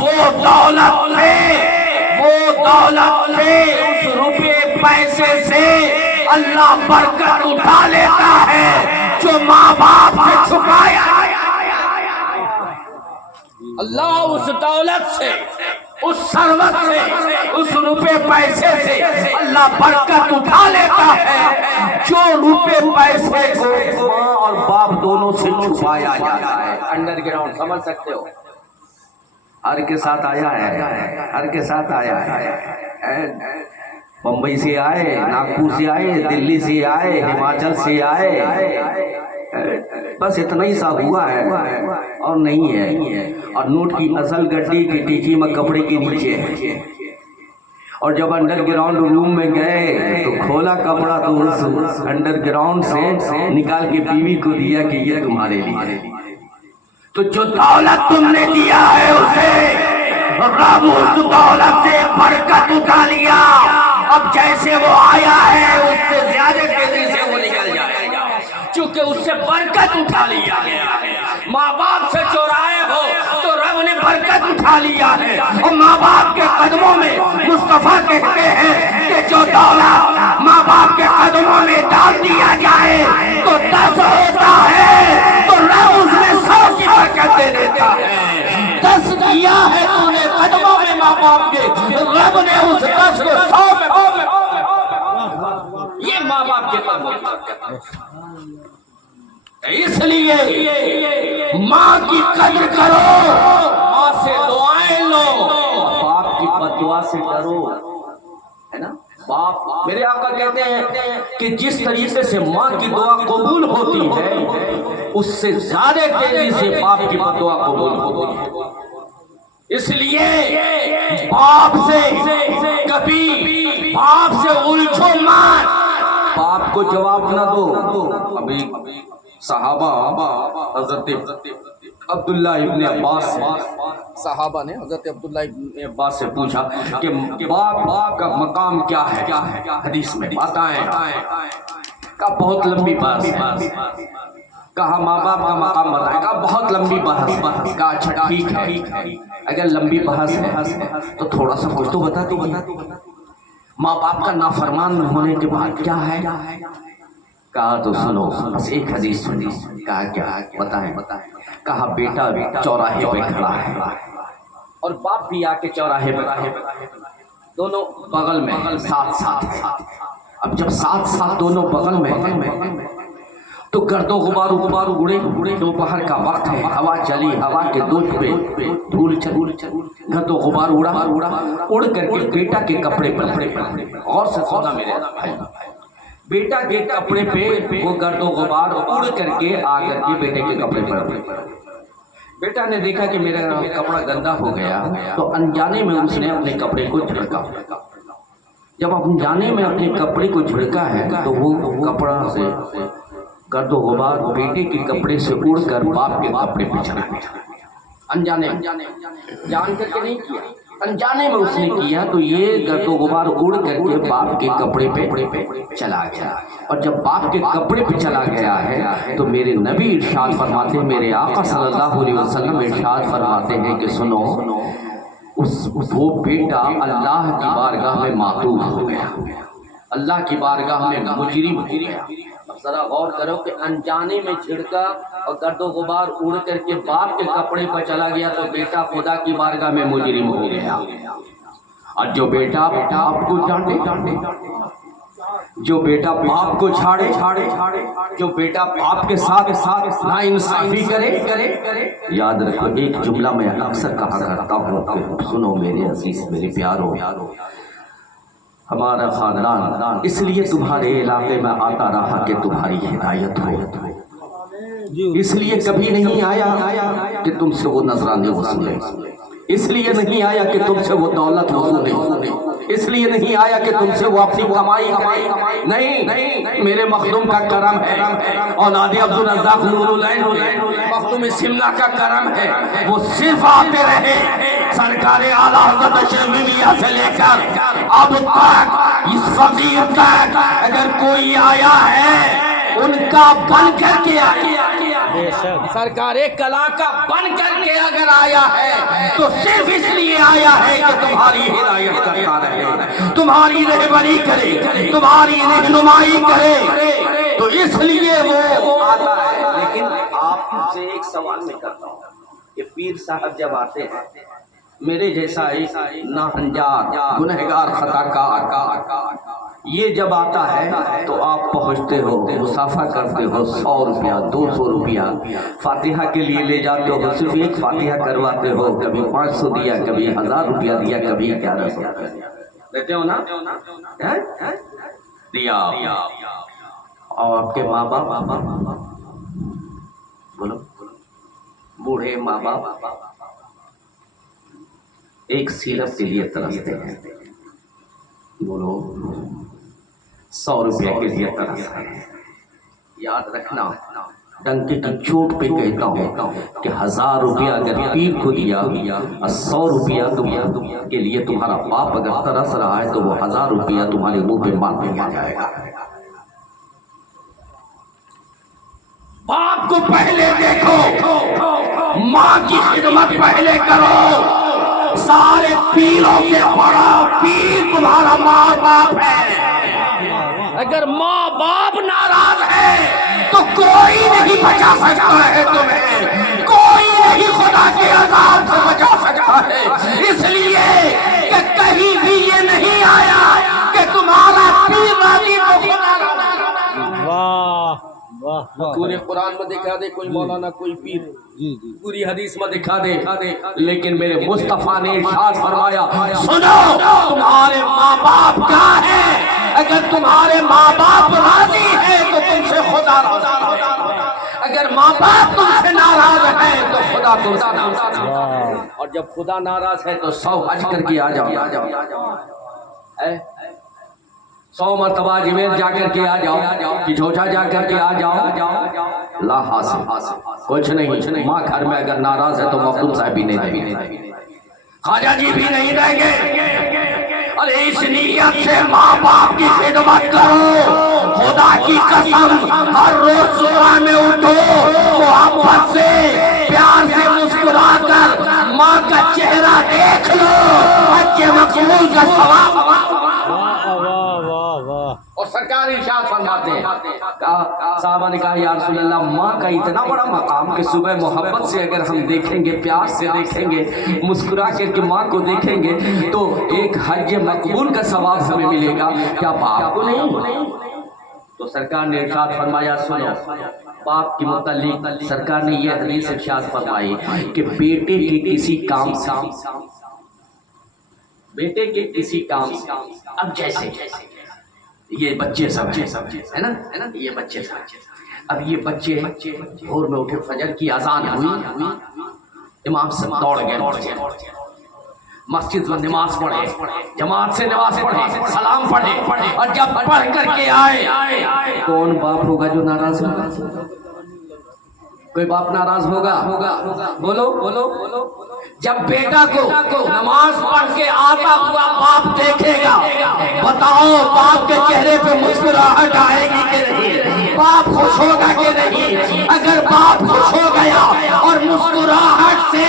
وہ دولت سے اس روپے پیسے سے اللہ برکت اٹھا لیتا ہے جو ماں باپ سے چھپایا۔ اللہ اس دولت سے، اس ثروت سے، اس روپے پیسے سے اللہ برکت اٹھا لیتا ہے جو روپے پیسے کو ماں اور باپ دونوں سے چھپایا جاتا ہے۔ انڈر گراؤنڈ سمجھ سکتے ہو؟ ہر کے ساتھ آیا ہے، ہر کے ساتھ آیا ہے، بمبئی سے آئے، ناگپور سے آئے، دلی سے آئے، ہماچل سے آئے، بس اتنا ہی سا ہوا ہے اور نہیں ہے، اور نوٹ کی اصل گڈی کی ٹیچی میں کپڑے کے نیچے ہے، اور جب انڈر گراؤنڈ روم میں گئے تو کھولا کپڑا تو اس انڈر گراؤنڈ سے نکال کے بیوی کو دیا کہ یہ تمہارے لیے۔ تو جو دولت تم نے دیا ہے اسے رب اس دولت سے برکت اٹھا لیا، اب جیسے وہ آیا ہے اس سے زیادہ تیزی سے وہ نکل جائے گا، چونکہ اس سے برکت اٹھا لیا گیا ہے۔ ماں باپ سے چورائے ہو تو رب نے برکت اٹھا لیا ہے، اور ماں باپ کے قدموں میں مصطفیٰ کہتے ہیں کہ جو دولت ماں باپ کے قدموں میں ڈال دیا جائے تو 10 ہوتا ہے، تو رب اس میں 100 کی برکت دے دیتا ہے۔ 10 دیا ہے تو نے قدموں میں ماں باپ کے، رب نے اس 10 کو 100 میں، یہ ماں باپ کے قدموں میں۔ اس لیے ماں کی قدر کرو، ماں سے دعائیں لو، باپ کی بددعا سے ڈرو، ہے نا؟ باپ، میرے آقا کہتے ہیں کہ جس طریقے سے ماں کی دعا قبول ہوتی ہے اس سے زیادہ تیزی سے باپ کی بددعا قبول ہوتی ہے۔ اس لیے باپ سے کبھی باپ سے الجھو مت، باپ کو جواب نہ دو. ابھی صحابہ حضرت عبداللہ ابن عباس صحابہ نے حضرت عبداللہ ابن عباس سے پوچھا کہ باپ کا مقام کیا ہے حدیث میں بتائیں. کہا بہت لمبی بات. کہا ماں باپ کا مقام بتائیں. کہا بہت لمبی بحث. کہا اچھا ٹھیک ہے اگر لمبی بحث ہے تو تھوڑا سا کچھ تو بتا دیجیے. ماں باپ کا نافرمان ہونے کے بعد کیا ہے؟ کہا تو سنو بس ایک حدیث سنی. کہا کیا بتائیں. کہا بیٹا چوراہے پہ کھڑا ہے اور باپ بھی آ کے چوراہے پہ دونوں بغل میں ساتھ ساتھ. اب جب ساتھ ساتھ دونوں بغل میں تو گرد و غبار اڑے. دوپہر کا وقت ہے, ہوا چلی, ہوا کے دودھ پہ دھول چل, گرد و غبار اڑ کر کے بیٹا کے کپڑے پر. غور سے سنا میرے بھائی, بیٹا کے کپڑے پہ وہ گرد و غبار اڑ کر کے آ کر کے بیٹے کے کپڑے پر. بیٹا نے دیکھا کہ میرا کپڑا گندا ہو گیا تو انجانے میں اس نے اپنے کپڑے کو جھڑکا. جب انجانے میں اپنے کپڑے کو جھڑکا ہے تو وہ کپڑا سے گرد و غبار بیٹے کے کپڑے سے اڑ کر باپ کے کپڑے پہ چلا گیا. انجانے جان کر کے نہیں کیا, انجانے میں اس نے کیا تو یہ گرد و غبار اڑ کر کے باپ کے کپڑے پہ چلا گیا. اور جب باپ کے کپڑے پہ چلا گیا ہے تو میرے نبی ارشاد فرماتے ہیں, میرے آقا صلی اللہ علیہ وسلم ارشاد فرماتے ہیں کہ سنو وہ بیٹا اللہ کی بارگاہ میں معتوب ہو گیا, اللہ کی بارگاہ میں مجرم ہو گیا. ذرا غور کرو کہ انجانے میں چھڑکا اور گرد و غبار اڑ کر کے باپ کے کپڑے پر چلا گیا تو بیٹا خدا کی بارگاہ میں مجرم ہو گیا. اور جو بیٹا باپ کو ڈانٹے, جو بیٹا باپ کو چھاڑے, جو بیٹا باپ کے ساتھ ناانصافی کرے, یاد رکھو ایک جملہ میں اکثر کہا کرتا ہوں کہ سنو میرے عزیز, میرے پیارو, ہمارا خاندان اس لیے تمہارے علاقے میں آتا رہا کہ تمہاری ہدایت ہو. اس لیے کبھی نہیں آیا کہ تم سے وہ نذرانے وصولے, اس لیے نہیں آیا کہ تم سے وہ دولت وصولے, اس لیے نہیں آیا کہ تم سے وہ اپنی کمائی نہیں. میرے مخدوم کا کرم ہے, اولاد عبدالرزاق نور العین مخدوم سمنا کا کرم ہے, وہ صرف آتے رہے سرکار اعلیٰ حضرت شرمیلیہ سے لے کر اب تک, اس فقیر تک. اگر کوئی آیا ہے ان کا بن کر کے آیا, سرکار کلا کا بن کر کے اگر آیا ہے تو صرف اس لیے آیا ہے کہ تمہاری ہدایت کرتا رہے, تمہاری رہبری کرے, تمہاری رہنمائی کرے, تو اس لیے وہ آتا ہے. لیکن آپ سے ایک سوال میں کرتا ہوں کہ پیر صاحب جب آتے ہیں, میرے جیسا ایک ناہنجار گنہگار خطا کار یہ جب آتا ہے تو آپ پہنچتے ہو, مسافہ کرتے ہو, 100 روپیہ 200 روپیہ فاتحہ کے لیے لے جاتے ہو, صرف ایک فاتحہ کرواتے ہو, کبھی 500 دیا, کبھی 1000 روپیہ دیا, کبھی 1100 دیتے ہو نا, دیا. اور آپ کے ماں باپ بولو, بوڑھے ماں باپ ایک سیرت کے لیے ترستے ہیں, بولو 100 روپے کے لیے ترستے ہیں. یاد رکھنا, ڈنکے کی چوٹ پہ کہتا ہوں کہ 1000 روپیہ اگر پیر کو دیا, 100 روپیہ کے لیے تمہارا باپ اگر ترس رہا ہے تو وہ 1000 روپیہ تمہارے منہ پہ مار دیا جائے گا. باپ کو پہلے دیکھو, ماں کی خدمت پہلے کرو. سارے پیروں سے بڑا پیر تمہارا ماں باپ ہے. اگر ماں باپ ناراض ہے تو کوئی نہیں بچا سکتا ہے تمہیں, کوئی نہیں خدا کے عذاب سے بچا سکتا ہے. اس لیے کہ کہیں بھی یہ نہیں آیا کہ تمہارا پیر راضی تو خدا راضی. واہ واہ, پورے قرآن میں دکھا دے کوئی مولانا کوئی پیر, پوری حدیث میں دکھا دے, لیکن میرے مصطفیٰ نے ارشاد فرمایا سنو تمہارے ماں باپ کیا ہے, اگر تمہارے ماں باپ راضی ہیں تو تم سے خدا راضی ہے, اگر ماں باپ تم سے ناراض ہے تو خدا تم سے ناراض ہے. اور جب خدا ناراض ہے تو 100 حج کر کے آ جاؤ, 100 مرتبہ اجمیر جا کر کے آ جاؤ، جھوٹا جا کر کے آ جاؤ، لا حاصل کچھ نہیں۔ ماں گھر میں اگر ناراض ہے تو مخدوم صاحب بھی نہیں دیں گے، خواجہ جی بھی نہیں دیں گے۔ اور اس نیت سے ماں باپ کی خدمت کرو، خدا کی قسم ہر روز صبح میں اٹھو، محبت سے پیار سے مسکرا کر ماں کا چہرہ دیکھ لو، حج مقبول کا ثواب۔ واہ واہ واہ واہ۔ اور سرکار ارشاد فرماتے ہیں، صحابہ نے کہا یا رسول اللہ ماں کا اتنا بڑا مقام کہ صبح محبت سے اگر ہم دیکھیں گے، پیار سے دیکھیں گے، مسکرا کر کے ماں کو دیکھیں گے تو ایک حج مقبول کا ثواب ہمیں ملے گا، کیا باپ کو نہیں؟ تو سرکار نے ارشاد فرمایا سنو، باپ کے متعلق سرکار نے یہ حدیث ارشاد فرمائی کہ بیٹے کے کسی کام سے، بیٹے کے کسی کام سے، اب جیسے یہ بچے سب ہے نا، یہ بچے سب، اب یہ بچے بھور میں اٹھے، فجر کی اذان ہوئی، امام سے دوڑ گئے، مسجد میں نماز پڑھے، جماعت سے نماز پڑھے، سلام پڑھے، اور جب پڑھ کر کے آئے، کون باپ ہوگا جو ناراض ہوگا؟ کوئی باپ ناراض ہوگا؟ بولو۔ جب بیٹا کو نماز پڑھ کے آتا ہوا باپ دیکھے گا، بتاؤ باپ کے چہرے پہ مسکراہٹ آئے گی کہ نہیں؟ باپ خوش ہوگا کہ نہیں؟ اگر باپ خوش ہو گیا اور مسکراہٹ سے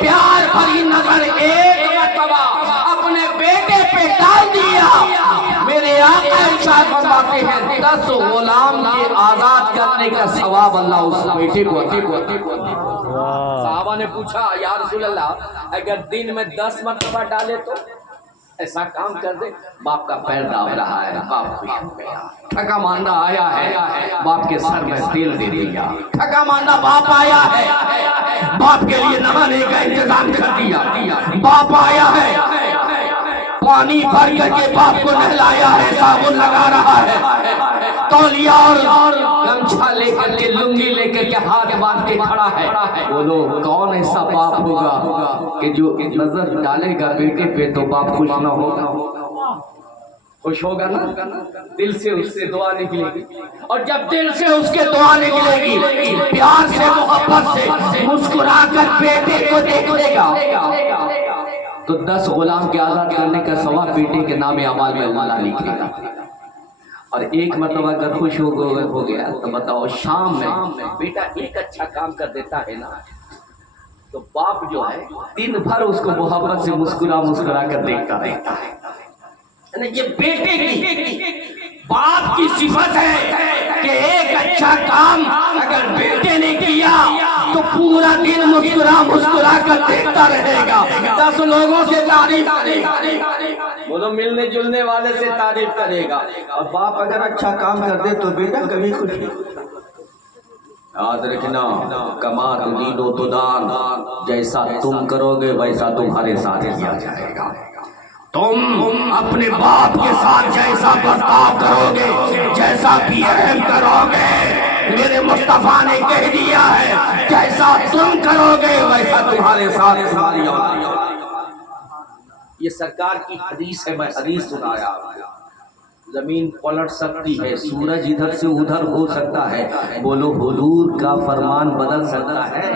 پیار بھری نظر ایک مرتبہ اپنے بیٹے پہ ڈال دیا، میرے آقا ارشاد فرماتے ہیں 10 غلام کے آزاد کرنے کا ثواب اللہ اس بیٹے کو عطا کرتا ہے۔ صحابہ نے پوچھا یا رسول اللہ اگر دن میں 10 مرتبہ ڈالے تو؟ ایسا کام کر دے، باپ کا پیر داب رہا ہے، باپ خوش ہو گیا، ٹھگا ماندہ آیا ہے، باپ کے سر میں تیل دے دیا، ٹھگا ماندہ باپ آیا ہے، باپ کے لیے نہانے کا انتظام کر دیا، باپ آیا ہے، پانی بھر کر کے باپ کو نہلایا ہے، صابن لگا رہا ہے، تولیہ اور گمچھا لے کر کے، لنگی لے کر کے ہاتھ باندھ کے کھڑا ہے۔ بولو کون ایسا باپ ہوگا کہ جو نظر ڈالے گا بیٹے پہ تو باپ خوش نہ ہوگا؟ خوش ہوگا نا؟ دل سے اس سے دعا نکلے گی، اور جب دل سے اس کے دعا نکلے گی، پیار سے محبت سے مسکرا کر بیٹے کو دیکھے گا تو 10 غلام کے آزاد کرنے کا ثواب بیٹے کے نام اعمال میں اللہ لکھے گا۔ اور ایک مرتبہ اگر خوش ہو گیا تو بتاؤ شام میں بیٹا ایک اچھا کام کر دیتا ہے نا تو باپ جو ہے دن بھر اس کو محبت سے مسکرا کر دیکھتا رہتا ہے۔ یہ بیٹے کی باپ کی صفت ہے کہ ایک اچھا کام اگر بیٹے نے کیا تو پورا دن مسکرا کر دیکھتا رہے گا، 10 لوگوں سے تعریف کرے گا، بولو ملنے جلنے والے سے تعریف کرے گا۔ اور باپ اگر اچھا کام کر دے تو بیٹا کبھی خوش نہیں ہوتا۔ یاد رکھنا کما تدین و تدان، جیسا تم کرو گے ویسا تمہارے ساتھ کیا جائے گا۔ تم اپنے باپ کے ساتھ جیسا برتاؤ کرو گے، جیسا بھی اہم کرو گے، میرے مصطفیٰ نے کہہ دیا ہے جیسا تم کرو گے ویسا تمہارے ساتھ تمہاری اولاد۔ یہ سرکار کی حدیث ہے، میں حدیث سنایا۔ زمین پلٹ سکتی ہے، سورج ادھر سے ادھر ہو سکتا ہے، بولو حضور کا فرمان بدل سکتا ہے؟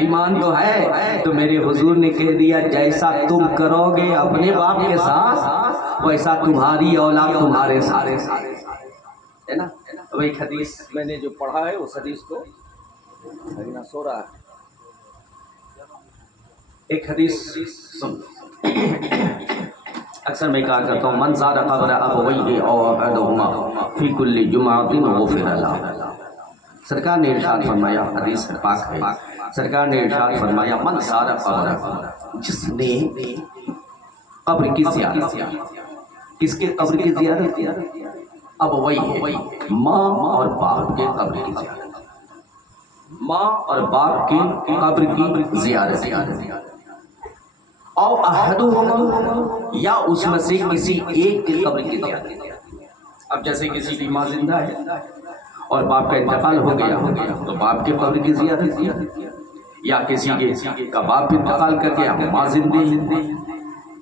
ایمان تو ہے۔ تو میرے حضور نے کہہ دیا جیسا تم کرو گے اپنے باپ کے ساتھ ویسا تمہاری اولاد تمہارے ساتھ ہے نا۔ اب ایک حدیث میں نے جو پڑھا ہے اس حدیث کو سو رہا ہے، ایک حدیث سن۔ اکثر میں کہا کرتا ہوں من زار قبر ابویہ او احدہما فی کل جمعۃ غفر لہ۔ سرکار نے ارشاد فرمایا، حدیث پاک ہے، سرکار نے ارشاد فرمایا من زار قبر، جس نے قبر کی زیارت کی، کس کے قبر کی زیارت کی؟ ابویہ، ماں اور باپ کے قبر کی زیارت، ماں اور باپ کی قبر کی زیارت کی، او احدہما، یا اس میں سے کسی ایک کی قبر کی زیارت کی۔ اب جیسے کسی کی ماں زندہ ہے اور باپ کا انتقال ہو گیا تو باپ کے قبر کی زیارت کی، یا کسی کا باپ انتقال کر گیا ماں زندہ ہے،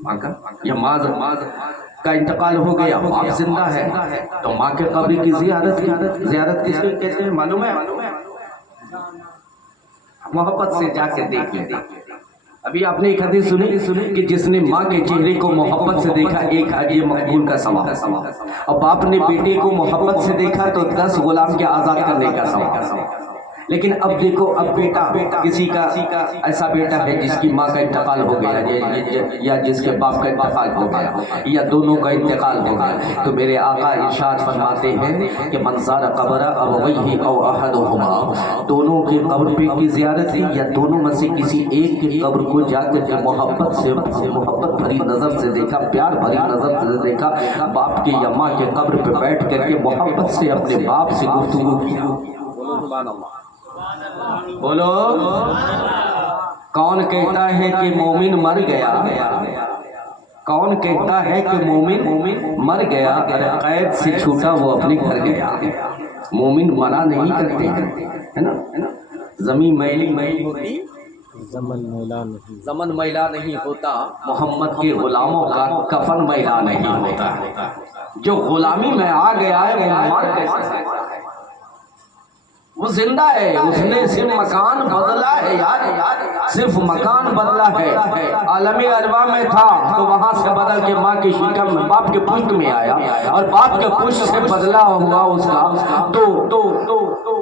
ماں کا یا ماں کا انتقال ہو گیا، باپ زندہ ہے، تو ماں کے قبر کی زیارت کس کو کہتے ہیں معلوم ہے؟ محبت سے جا کے دیکھ لیں۔ ابھی آپ نے ایک حدیث سنی کہ جس نے ماں کے چہرے کو محبت سے دیکھا 1 حج مقبول کا ثواب، اور باپ نے بیٹے کو محبت سے دیکھا تو 10 غلام کے آزاد کرنے کا ثواب۔ لیکن اب دیکھو، اب بیٹا کسی کا ایسا بیٹا ہے جس کی ماں کا انتقال ہو گیا، یا جس کے باپ کا انتقال ہو گیا، یا دونوں کا انتقال ہو گیا، تو میرے آقا ارشاد فرماتے ہیں کہ من زار قبر ابویہ او احدہما، دونوں کی قبر پہ کی زیارت کی یا دونوں میں سے کسی ایک کی قبر کو جا کر محبت بھری نظر سے دیکھا، پیار بھری نظر سے دیکھا، باپ کی یا ماں کے قبر پہ بیٹھ کر کے محبت سے اپنے باپ سے گفتگو کی۔ بولو، کون کہتا ہے کہ مومن مر گیا؟ کون کہتا ہے کہ مومن مر گیا؟ اگر قید سے چھوٹا وہ اپنے گھر گیا۔ مومن مرا نہیں کرتے ہیں، ہے نا؟ زمین میلی ہوتی، زمن میلا نہیں ہوتا، محمد کے غلاموں کا کفن میلا نہیں ہوتا۔ جو غلامی میں آ گیا ہے وہ مر کیسے ہے؟ وہ زندہ ہے، اس نے صرف مکان بدلا ہے یار، صرف مکان بدلا ہے۔ عالم ارواح میں تھا تو وہاں سے بدل کے ماں کے شکم میں، باپ کے پشت میں آیا، اور باپ کے پشت سے بدلا ہوا اس کا تو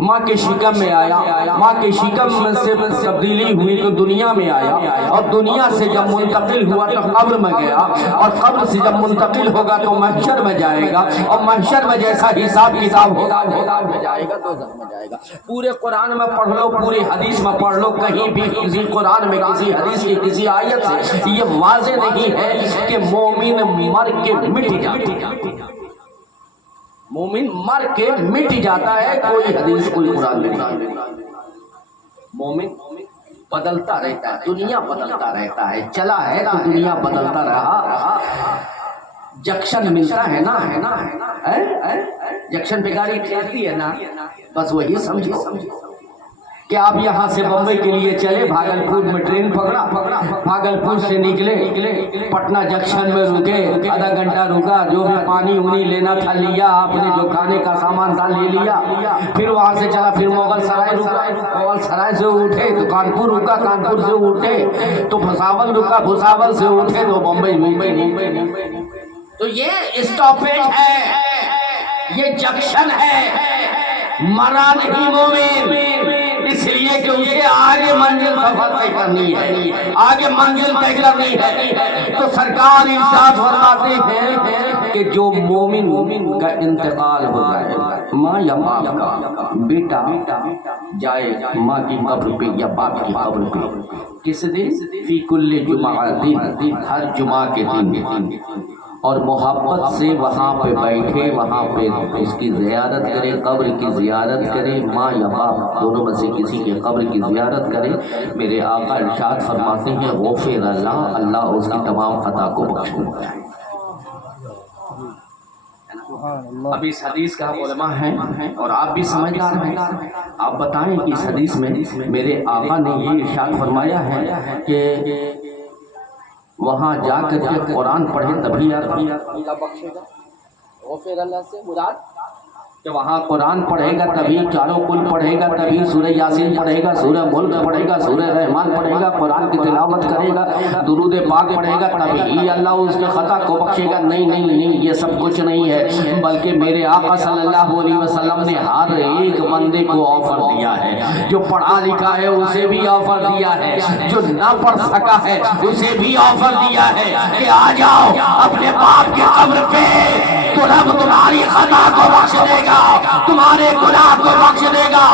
ماں کے شکم میں آیا، ماں کے شکم میں سے تبدیلی ہوئی تو دنیا میں آیا، اور دنیا سے جب منتقل ہوا تو قبر میں گیا، اور قبر سے جب منتقل ہوگا تو محشر میں جائے گا، اور محشر میں جیسا حساب کتاب ہوگا میں جائے گا تو میں جائے گا۔ پورے قرآن میں پڑھ لو، پوری حدیث میں پڑھ لو، کہیں بھی کسی قرآن میں کسی حدیث کی کسی آیت سے یہ واضح نہیں ہے کہ مومن مر کے مٹ جاتا ہے۔ مومن مر کے مٹ جاتا ہے، کوئی حدیث کوئی قرآن میں نہیں۔ مومن بدلتا رہتا ہے، دنیا بدلتا رہتا ہے، چلا ہے تو دنیا بدلتا رہا۔ جنکشن ملتا ہے نا، جنکشن پہ گاڑی چلتی ہے نا، بس وہی سمجھو کہ آپ یہاں سے بمبئی کے لیے چلے، بھاگلپور میں ٹرین پکڑا، بھاگلپور سے نکلے، پٹنہ جنکشن میں رکے، آدھا گھنٹہ رکا، جو بھی پانی اونی لینا تھا لیا، آپ نے جو کھانے کا سامان تھا لے لیا، پھر وہاں سے چلا، پھر مغل سرائے رکا، مغل سرائے سے اٹھے تو کانپور رکا، کانپور سے اٹھے تو بھساول رکا، بھساول سے اٹھے تو بمبئی۔ تو یہ اسٹاپیج ہے، یہ جنکشن ہے، مرا نہیں مومن، اس لیے کہ اسے آگے منزل سفر طے کرنی ہے، آگے منزل طے کرنی ہے۔ تو سرکار ارشاد فرماتے ہیں کہ جو مومن کا انتقال ہو جائے، ماں یا باپ کا بیٹا جائے ماں کی قبر پہ یا باپ کی قبر پہ، کس دن؟ فی کل جمعہ، دن، ہر جمعہ کے دن، اور محبت سے وہاں پہ بیٹھے، وہاں پہ اس کی زیارت کرے، قبر کی زیارت کرے، ماں یا باپ دونوں میں سے کسی کی قبر کی زیارت کرے۔ میرے آقا ارشاد فرماتے ہیں غفر اللہ، اللہ اس کی تمام خطا کو بخش دیتا ہے۔ اب اس حدیث کا علماء ہیں اور آپ بھی سمجھدار ہیں، آپ بتائیں کہ اس حدیث میں میرے آقا نے یہ ارشاد فرمایا ہے کہ وہاں جا کر کے قرآن پڑھے تبھی اللہ بخشے گا۔ غفر اللہ سے مراد کہ وہاں قرآن پڑھے گا تبھی، چاروں کل پڑھے گا تبھی، سورہ یاسین پڑھے گا، سورہ ملک پڑھے گا، سورہ رحمان پڑھے گا، قرآن کی تلاوت کرے گا، درود پاک پڑھے گا تبھی اللہ اس کے خطا کو بخشے گا۔ نہیں، یہ سب کچھ نہیں ہے، بلکہ میرے آقا صلی اللہ علیہ وسلم نے ہر ایک بندے کو آفر دیا ہے، جو پڑھا لکھا ہے اسے بھی آفر دیا ہے، جو نہ پڑھ سکا ہے اسے بھی آفر دیا ہے کہ آ جاؤ اپنے باپ کے قبر پہ، تو رب تمہاری خطا کو بخش دے گا، تمہارے گناہ کو بخش دے گا۔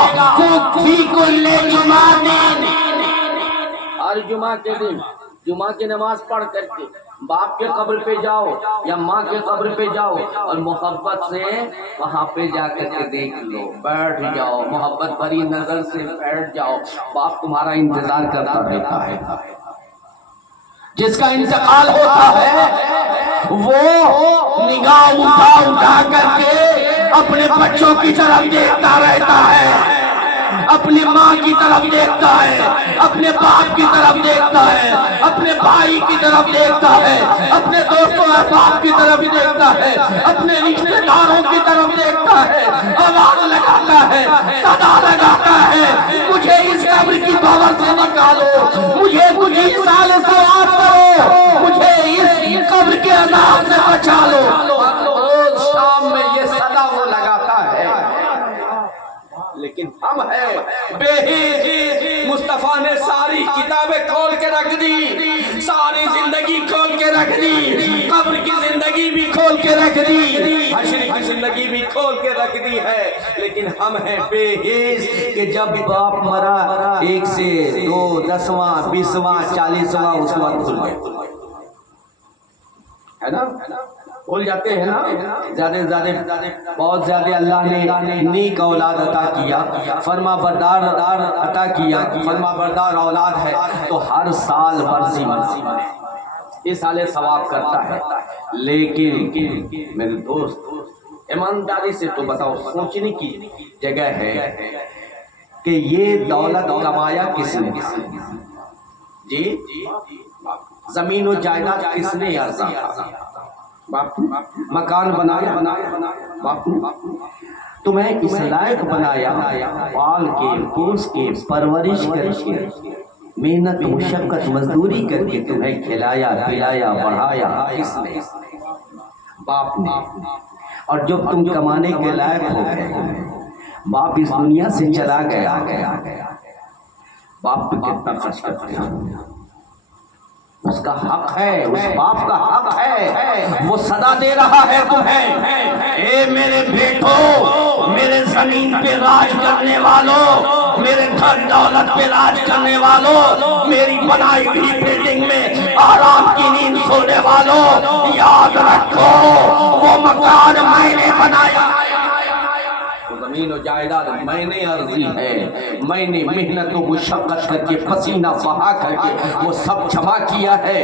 فی کل جمعہ، ہر جمعہ کے دن جمعہ کی نماز پڑھ کر کے باپ کے قبر پہ جاؤ یا ماں کے قبر پہ جاؤ، اور محبت سے وہاں پہ جا کر کے دیکھ لو، بیٹھ جاؤ، محبت بھری نظر سے بیٹھ جاؤ، باپ تمہارا انتظار کرتا رہتا ہے۔ جس کا انتقال ہوتا ہے وہ نگاہ اٹھا کر کے اپنے بچوں کی طرف دیکھتا رہتا ہے، اپنی ماں کی طرف دیکھتا ہے، اپنے باپ کی طرف دیکھتا ہے، اپنے بھائی کی طرف دیکھتا ہے، اپنے دوستوں احباب کی طرف دیکھتا ہے، اپنے رشتہ داروں کی طرف دیکھتا ہے، آواز لگاتا ہے، صدا لگاتا ہے، مجھے اس قبر کی بھاور سے نکالو، مجھے کچھ سال ثواب کرو، مجھے اس قبر کے عذاب سے بچا لو۔ روز شام میں یہ صدا وہ لگاتا ہے، لیکن ہم ہیں بے حس۔ مصطفیٰ نے ساری کتابیں کھول کے رکھ دی، ساری زندگی کھول کے رکھ دی، قبر کی زندگی بھی کھول کے رکھ دی، حشر کی زندگی بھی کھول کے رکھ دی ہے، لیکن ہم ہیں بے حس کہ جب باپ مرا 1 سے 2 10واں 20واں 40واں اس وقت بھول گئے، ہے نا؟ بھول جاتے ہیں نا؟ بہت زیادہ اللہ نے نیک اولاد عطا کیا، فرما بردار عطا کیا، فرما بردار اولاد ہے تو ہر سال ورزی اس سال ثواب کرتا ہے، لیکن میرے دوست ایمانداری سے تو بتاؤ، سوچنے کی جگہ ہے کہ یہ دولت کمایا کس نے؟ جی زمین و جائیداد کس نے ارزا؟ باپ مکان بنایا باپ، تمہیں اس لائق بنایا، پال کے پوس کے پرورش کر کے محنت مشقت مزدوری کر کے تمہیں کھلایا پلایا بڑھایا کس نے؟ باپ نے۔ اور جب تم کمانے کے لائق ہو گئے، باپ اس دنیا سے چلا گیا، باپ پہ کتنا خرچ کرتے ہیں؟ اس کا حق ہے، اس باپ کا حق ہے، وہ صدا دے رہا ہے تمہیں، اے میرے بیٹو، میرے زمین پہ راج کرنے والوں، میرے دھن دولت پہ راج کرنے والوں، میری بنائی ہوئی بلڈنگ میں آرام کی نیند سونے والوں، یاد رکھو وہ مکان میں نے بنایا، زمین و جائیداد میں نے ارضی ہے، میں نے محنت و مشقت کر کے پسینہ بہا کر کے وہ سب جمع کیا ہے،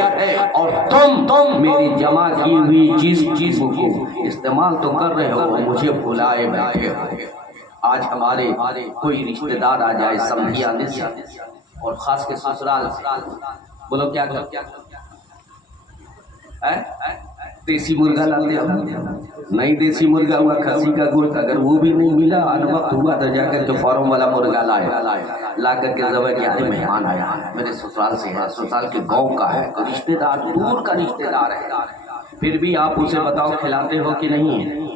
اور تم میری جمع کی ہوئی جس چیزوں کو استعمال تو کر رہے ہو، مجھے بھلائے بیٹھے ہو۔ آج ہمارے کوئی رشتہ دار آ جائے سمجھی آنے سے، اور خاص کے سسرال سے، بولو کیا کرتے دیسی مرغا لاتے ہو؟ نہیں دیسی مرغا ہوا کھسی کا گوشت، اگر وہ بھی نہیں ملا ہر وقت ہوا تو جا کر کے فارم والا مرغا لا کر کے ذبح کیا، مہمان آیا میرے سسرال سے ہے، سسرال کے گاؤں کا ہے، رشتہ دار دور کا رشتہ دار ہے، پھر بھی آپ اسے بتاؤ کھلاتے ہو کہ نہیں؟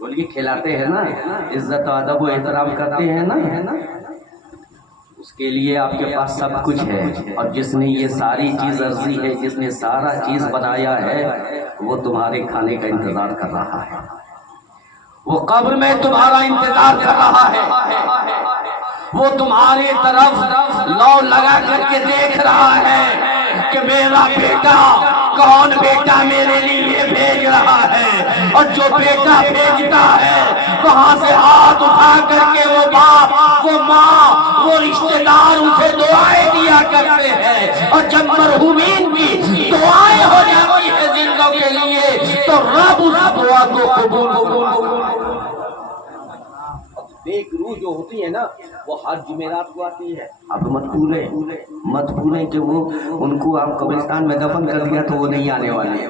بولیے کھلاتے ہیں نا، عزت و ادب و احترام کرتے ہیں نا، اس کے لیے آپ کے پاس سب کچھ ہے، اور جس نے یہ ساری چیز ارضی ہے، جس نے سارا چیز بنایا ہے، وہ تمہارے کھانے کا انتظار کر رہا ہے، وہ قبر میں تمہارا انتظار کر رہا ہے، وہ تمہاری طرف لو لگا کر کے دیکھ رہا ہے کہ میرا بیٹا کون بیٹا میرے لیے بھیج رہا ہے، اور جو بیٹا بھیجتا ہے وہاں سے ہاتھ اٹھا کر کے وہ باپ وہ ماں وہ رشتہ دار اسے دعائیں دیا کرتے ہیں، اور جب مرحومین کی دعائیں ہو جاتی ہے زندوں کے لیے تو رب اس دعا کو قبول ایک روح جو ہوتی ہے نا وہ ہر جمعرات کو آتی ہے، اب مت بھولیں کہ وہ ان کو آپ قبرستان میں دفن کر دیا تو وہ نہیں آنے والے،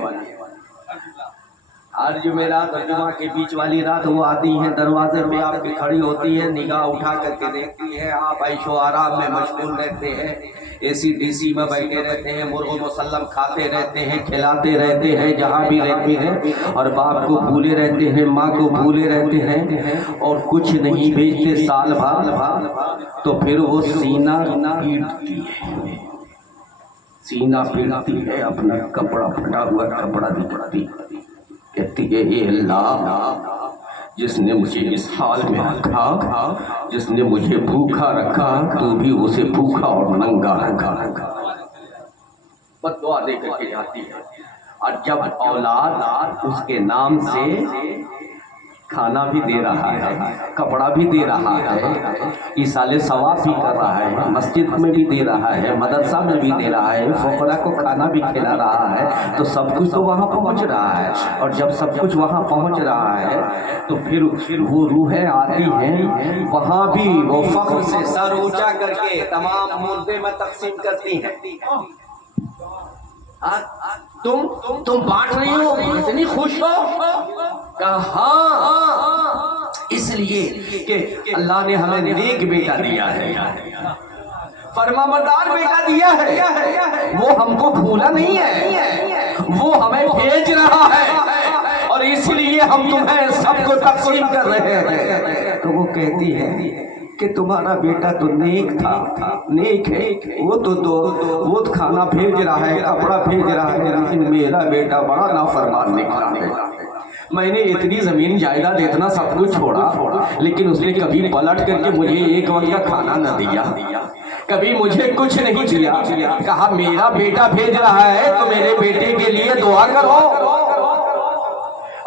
ہر جمعرات اور جمعہ کے بیچ والی رات وہ آتی ہیں، دروازے پہ آپ کی کھڑی ہوتی ہے، نگاہ اٹھا کر کے دیکھتی ہے، آپ عیش و آرام میں مشغول رہتے ہیں، اے سی ڈی سی میں بیٹھے رہتے ہیں، مرغ و مسلم کھاتے رہتے ہیں، کھلاتے رہتے ہیں جہاں بھی رہتے ہیں، اور باپ کو بھولے رہتے ہیں، ماں کو بھولے رہتے ہیں، اور کچھ نہیں بھیجتے سال بھر، تو پھر وہ سینہ پیٹتی ہے، سینہ پیٹتی ہے، اپنا کپڑا پھٹا ہوا کپڑا دکھاتی ہے، کہتی ہے اے اللہ جس نے مجھے اس حال میں رکھا، جس نے مجھے بھوکا رکھا، تو بھی اسے بھوکا اور ننگا رکھا، بد دعا دے کر کے جاتی ہے، اور جب اولاد اس کے نام سے کھانا بھی دے رہا ہے، کپڑا بھی دے رہا ہے، ایصال ثواب بھی کر رہا ہے، مسجد میں بھی دے رہا ہے، مدرسہ میں بھی دے رہا ہے، فقراء کو کھانا بھی کھلا رہا ہے، تو سب کچھ تو وہاں پہنچ رہا ہے۔ اور جب سب کچھ وہاں پہنچ رہا ہے تو پھر وہ روحیں آتی ہیں، وہاں بھی وہ فخر سے سر اونچا کر کے تمام مردے میں تقسیم کرتی ہیں۔ تم بانٹ رہی ہو، اتنی خوش ہو؟ کہا ہاں، اس لیے کہ اللہ نے ہمیں نیک بیٹا دیا ہے، فرمانبردار بیٹا دیا ہے، وہ ہم کو بھولا نہیں ہے، وہ ہمیں بھیج رہا ہے، اور اس لیے ہم تمہیں سب کو تقسیم کر رہے ہیں۔ تو وہ کہتی ہے کہ تمہارا بیٹا تو نیک تھا، نیک ہے، وہ تو کھانا بھیج رہا ہے، کپڑا بھیج رہا ہے، لیکن میرا بیٹا بڑا نافرمان نکلا ہے۔ میں نے اتنی زمین جائیداد اتنا سب کچھ چھوڑا، لیکن اس نے کبھی پلٹ کر کے مجھے ایک وقت کا کھانا نہ دیا، کبھی مجھے کچھ نہیں دیا۔ کہا میرا بیٹا بھیج رہا ہے تو میرے بیٹے کے لیے دعا کرو۔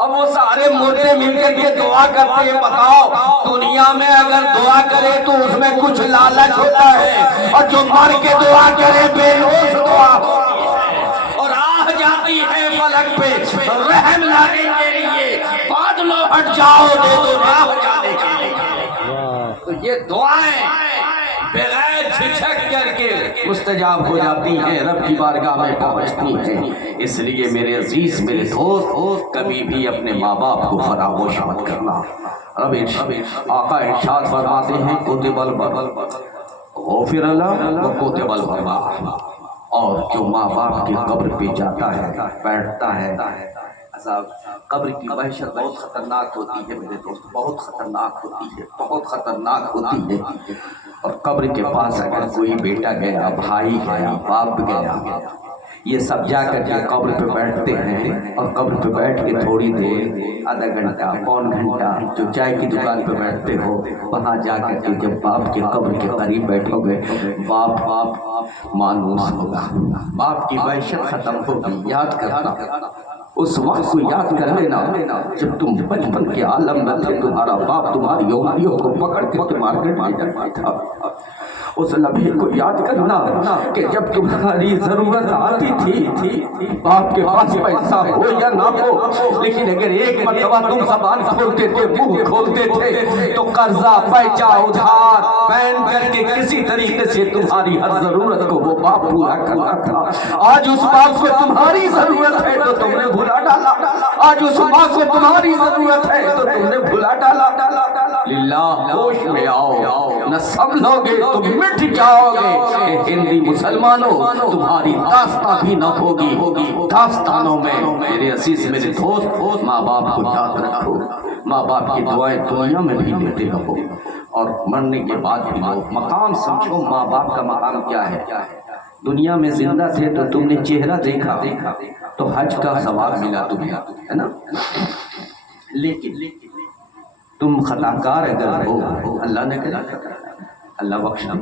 اب وہ سارے مردے مل کر کے دعا کرتے ہیں۔ بتاؤ، دنیا میں اگر دعا کرے تو اس میں کچھ لالچ ہوتا ہے، اور جو مر کے دعا کرے بے لوث دعا ہوتی ہے، اور آہ جاتی ہے فلک پہ رحم لانے کے لیے، بادلوں ہٹ جاؤ دے دو راہ جانے کے لیے۔ تو یہ دعائیں بغیر جھجک کر کے مستجاب ہو جاتی ہیں، رب کی بارگاہ میں پہنچتی ہیں۔ اس لیے میرے عزیز، میرے دوست، کبھی بھی اپنے ماں باپ کو فراموش مت کرنا۔ آقا ارشاد فرماتے ہیں کتب البر غفر له وکتب البرا، اور جو ماں باپ کی قبر پہ جاتا ہے، بیٹھتا ہے، قبر کی وحشت بہت خطرناک ہوتی ہے میرے دوست، بہت خطرناک ہوتی ہے، بہت خطرناک ہوتی ہے۔ اور قبر کے پاس اگر کوئی بیٹا گیا، بھائی گیا، باپ گیا، یہ سب جا کر کے قبر پہ بیٹھتے ہیں، اور قبر پہ بیٹھ کے تھوڑی دیر، آدھا گھنٹہ، پون گھنٹہ، جو چائے کی دکان پہ بیٹھتے ہو، وہاں جا کر کے جب باپ کے قبر کے قریب بیٹھو گے، باپ مانوس ہوگا، باپ کی وحشت ختم ہوگی۔ یاد کرنا، اس وقت کو یاد کر لینا جب تم بچپن کے عالم میں تھے، تمہارا باپ تمہاری انگلیوں کو پکڑ کے مارکیٹ میں جاتا تھا۔ اس لمحے کو یاد کرنا کہ جب تمہاری ضرورت آتی تھی، باپ کے پاس پیسہ ہو یا نہ ہو، لیکن اگر ایک مرتبہ تم زبان کھولتے تھے، منہ کھولتے تھے، تو قرضہ پیچہ ادھار پہن کر کے کسی طریقے سے تمہاری ہر ضرورت کو وہ باپ پورا کرنا تھا۔ آج اس باپ کو تمہاری ضرورت ہے تو تم نے بھلا ڈالا، آج اس باپ کو تمہاری ضرورت ہے تو تم نے بھلا ڈالا۔ للہ، ہوش میں آؤ، نہ سمجھو گے تم مٹ جاؤ گے کہ ہندی مسلمانوں تمہاری داستان بھی نہ ہوگی۔ داستانوں میں میرے عزیز، میرے دوست، ماں باپ کو یاد رکھو، ماں باپ کی دعائیں دنیا میں بھی لیتے رہو، اور مرنے کے بعد بھی مقام سمجھو ماں باپ کا مقام کیا ہے۔ دنیا میں زندہ تھے تو تم نے چہرہ دیکھا تو حج کا ثواب ملا تمہیں، ہے نا، لیکن تم خطاکار اگر ہو، اللہ نے کہا اللہ بخش دے،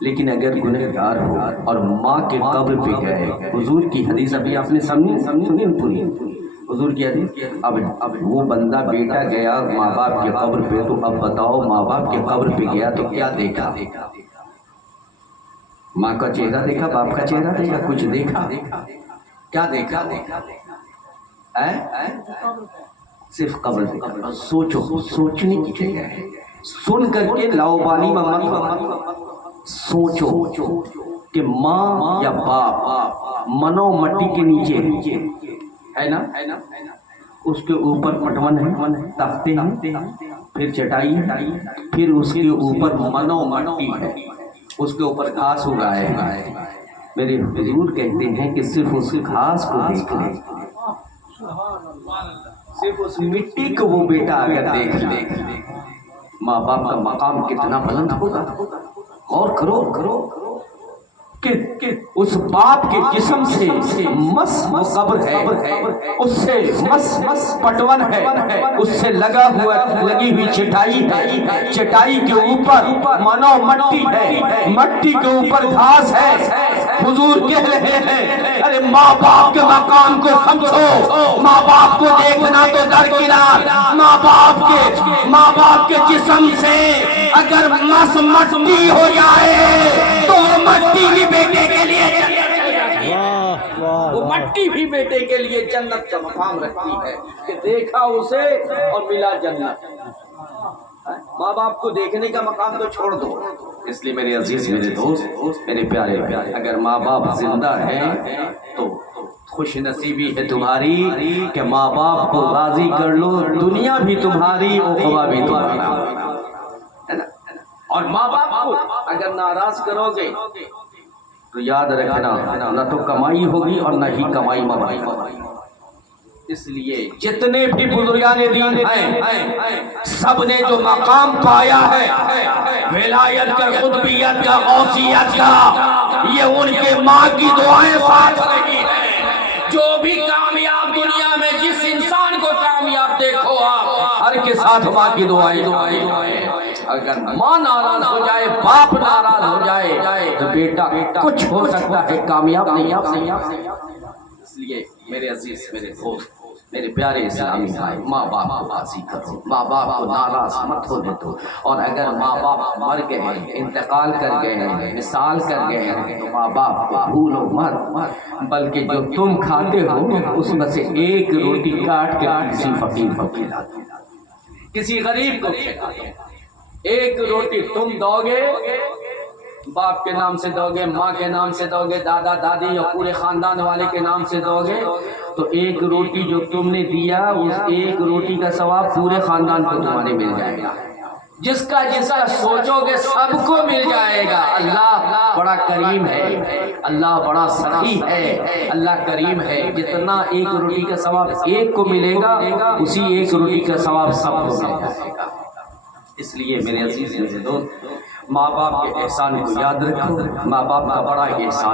لیکن اگر گنہگار ہو اور ماں کے قبر پہ گئے، حضور کی حدیث ابھی آپ نے سنی پوری، حضور کی حدیث، اب وہ بندہ بیٹا گیا ماں باپ کے قبر پہ، تو اب بتاؤ ماں باپ کے قبر پہ گیا تو کیا دیکھا؟ ماں کا چہرہ دیکھا، باپ کا چہرہ دیکھا، کچھ دیکھا؟ کیا دیکھا؟ صرف قبر دیکھا۔ سوچو، سوچنے کی جگہ ہے، سن کر کے لاؤبالی مت سوچو کہ ماں یا باپ منو مٹی کے نیچے ہے نا، اس کے اوپر پٹون ہے، تختے ہیں، پھر چٹائی ہے، پھر اس کے اوپر منو مٹی ہے، اس کے اوپر گھاس اگائے ہے۔ میرے حضور کہتے ہیں کہ صرف اس گھاس کو دیکھ لے، صرف اس مٹی کو وہ بیٹا اگر دیکھ لے، ماں باپ کا مقام کتنا بلند ہوگا۔ اور کرو کہ اس باپ کے جسم سے مس قبر ہے، اس سے مس پٹون ہے، اس سے لگی ہوئی چٹائی ہے، چٹائی کے اوپر منو مٹی ہے، مٹی کے اوپر گھاس ہے، حضور کہہ رہے ہیں ارے ماں باپ کے مقام کو سمجھو، ماں باپ کو دیکھنا تو درکنار، ماں باپ کے جسم سے اگر مس مٹی ہو جائے تو مٹی بھی بیٹے کے لیے واہ واہ وہ واہ مٹی بھی بیٹے کے لیے جنت کا مقام رکھتی ہے کہ دیکھا اسے اور ملا جنت۔ ماں باپ کو دیکھنے کا مقام تو چھوڑ دو، اس لیے میرے عزیز، میرے دوست، میرے پیارے، اگر ماں باپ زندہ ہیں تو خوش نصیبی ہے تمہاری کہ ماں باپ کو راضی کر لو، دنیا بھی تمہاری عقبہ بھی تمہارا، ہے نا؟ اور ماں باپ کو اگر ناراض کرو گے تو یاد رکھنا نہ تو کمائی ہوگی اور نہ ہی کمائی مبائی ہوگی۔ اس لیے جتنے بھی بزرگان دین ہیں سب نے جو مقام پایا ہے ولایت کا، قطبیت کا، غوثیت کا، یہ ان کے ماں کی دعائیں ساتھ رہی ہیں۔ جو بھی کامیاب دنیا میں جس انسان کو کامیاب دیکھو آپ، ہر کے ساتھ ماں کی دعائیں۔ اگر ماں ناراض ہو جائے، باپ ناراض ہو جائے تو بیٹا کچھ ہو سکتا ہے، کامیاب نہیں ہو سکتا۔ اس لیے میرے عزیز، میرے دوست، میرے پیارے اسلامی بھائی، ماں باپ کو راضی کرو، ماں باپ کو ناراض مت ہونے دو۔ اور اگر ماں باپ مر گئے ہیں، انتقال کر گئے ہیں، وصال کر گئے ہیں تو ماں باپ کو بھولو مت، بلکہ جو تم کھاتے ہو اس میں سے ایک روٹی کاٹ کے کسی فقیر کو کھلا دو، کسی غریب کو کھلا دو۔ ایک روٹی تم دو گے، باپ کے نام سے دو گے، ماں کے نام سے دو گے، دادا دادی یا پورے خاندان والے کے نام سے دو گے، تو ایک روٹی جو تم نے دیا اس ایک روٹی کا ثواب پورے خاندان کو تمہارے مل جائے گا۔ جس کا سوچو گے سب کو مل جائے گا۔ اللہ بڑا کریم ہے، اللہ بڑا سخی ہے، اللہ کریم ہے۔ جتنا ایک روٹی کا ثواب ایک کو ملے گا، اسی ایک روٹی کا ثواب سب کو مل جائے گا۔ اس لیے میرے عزیز، میرے دوست، ماں باپ کے احسان کو یاد رکھو، ماں باپ کا بڑا احسان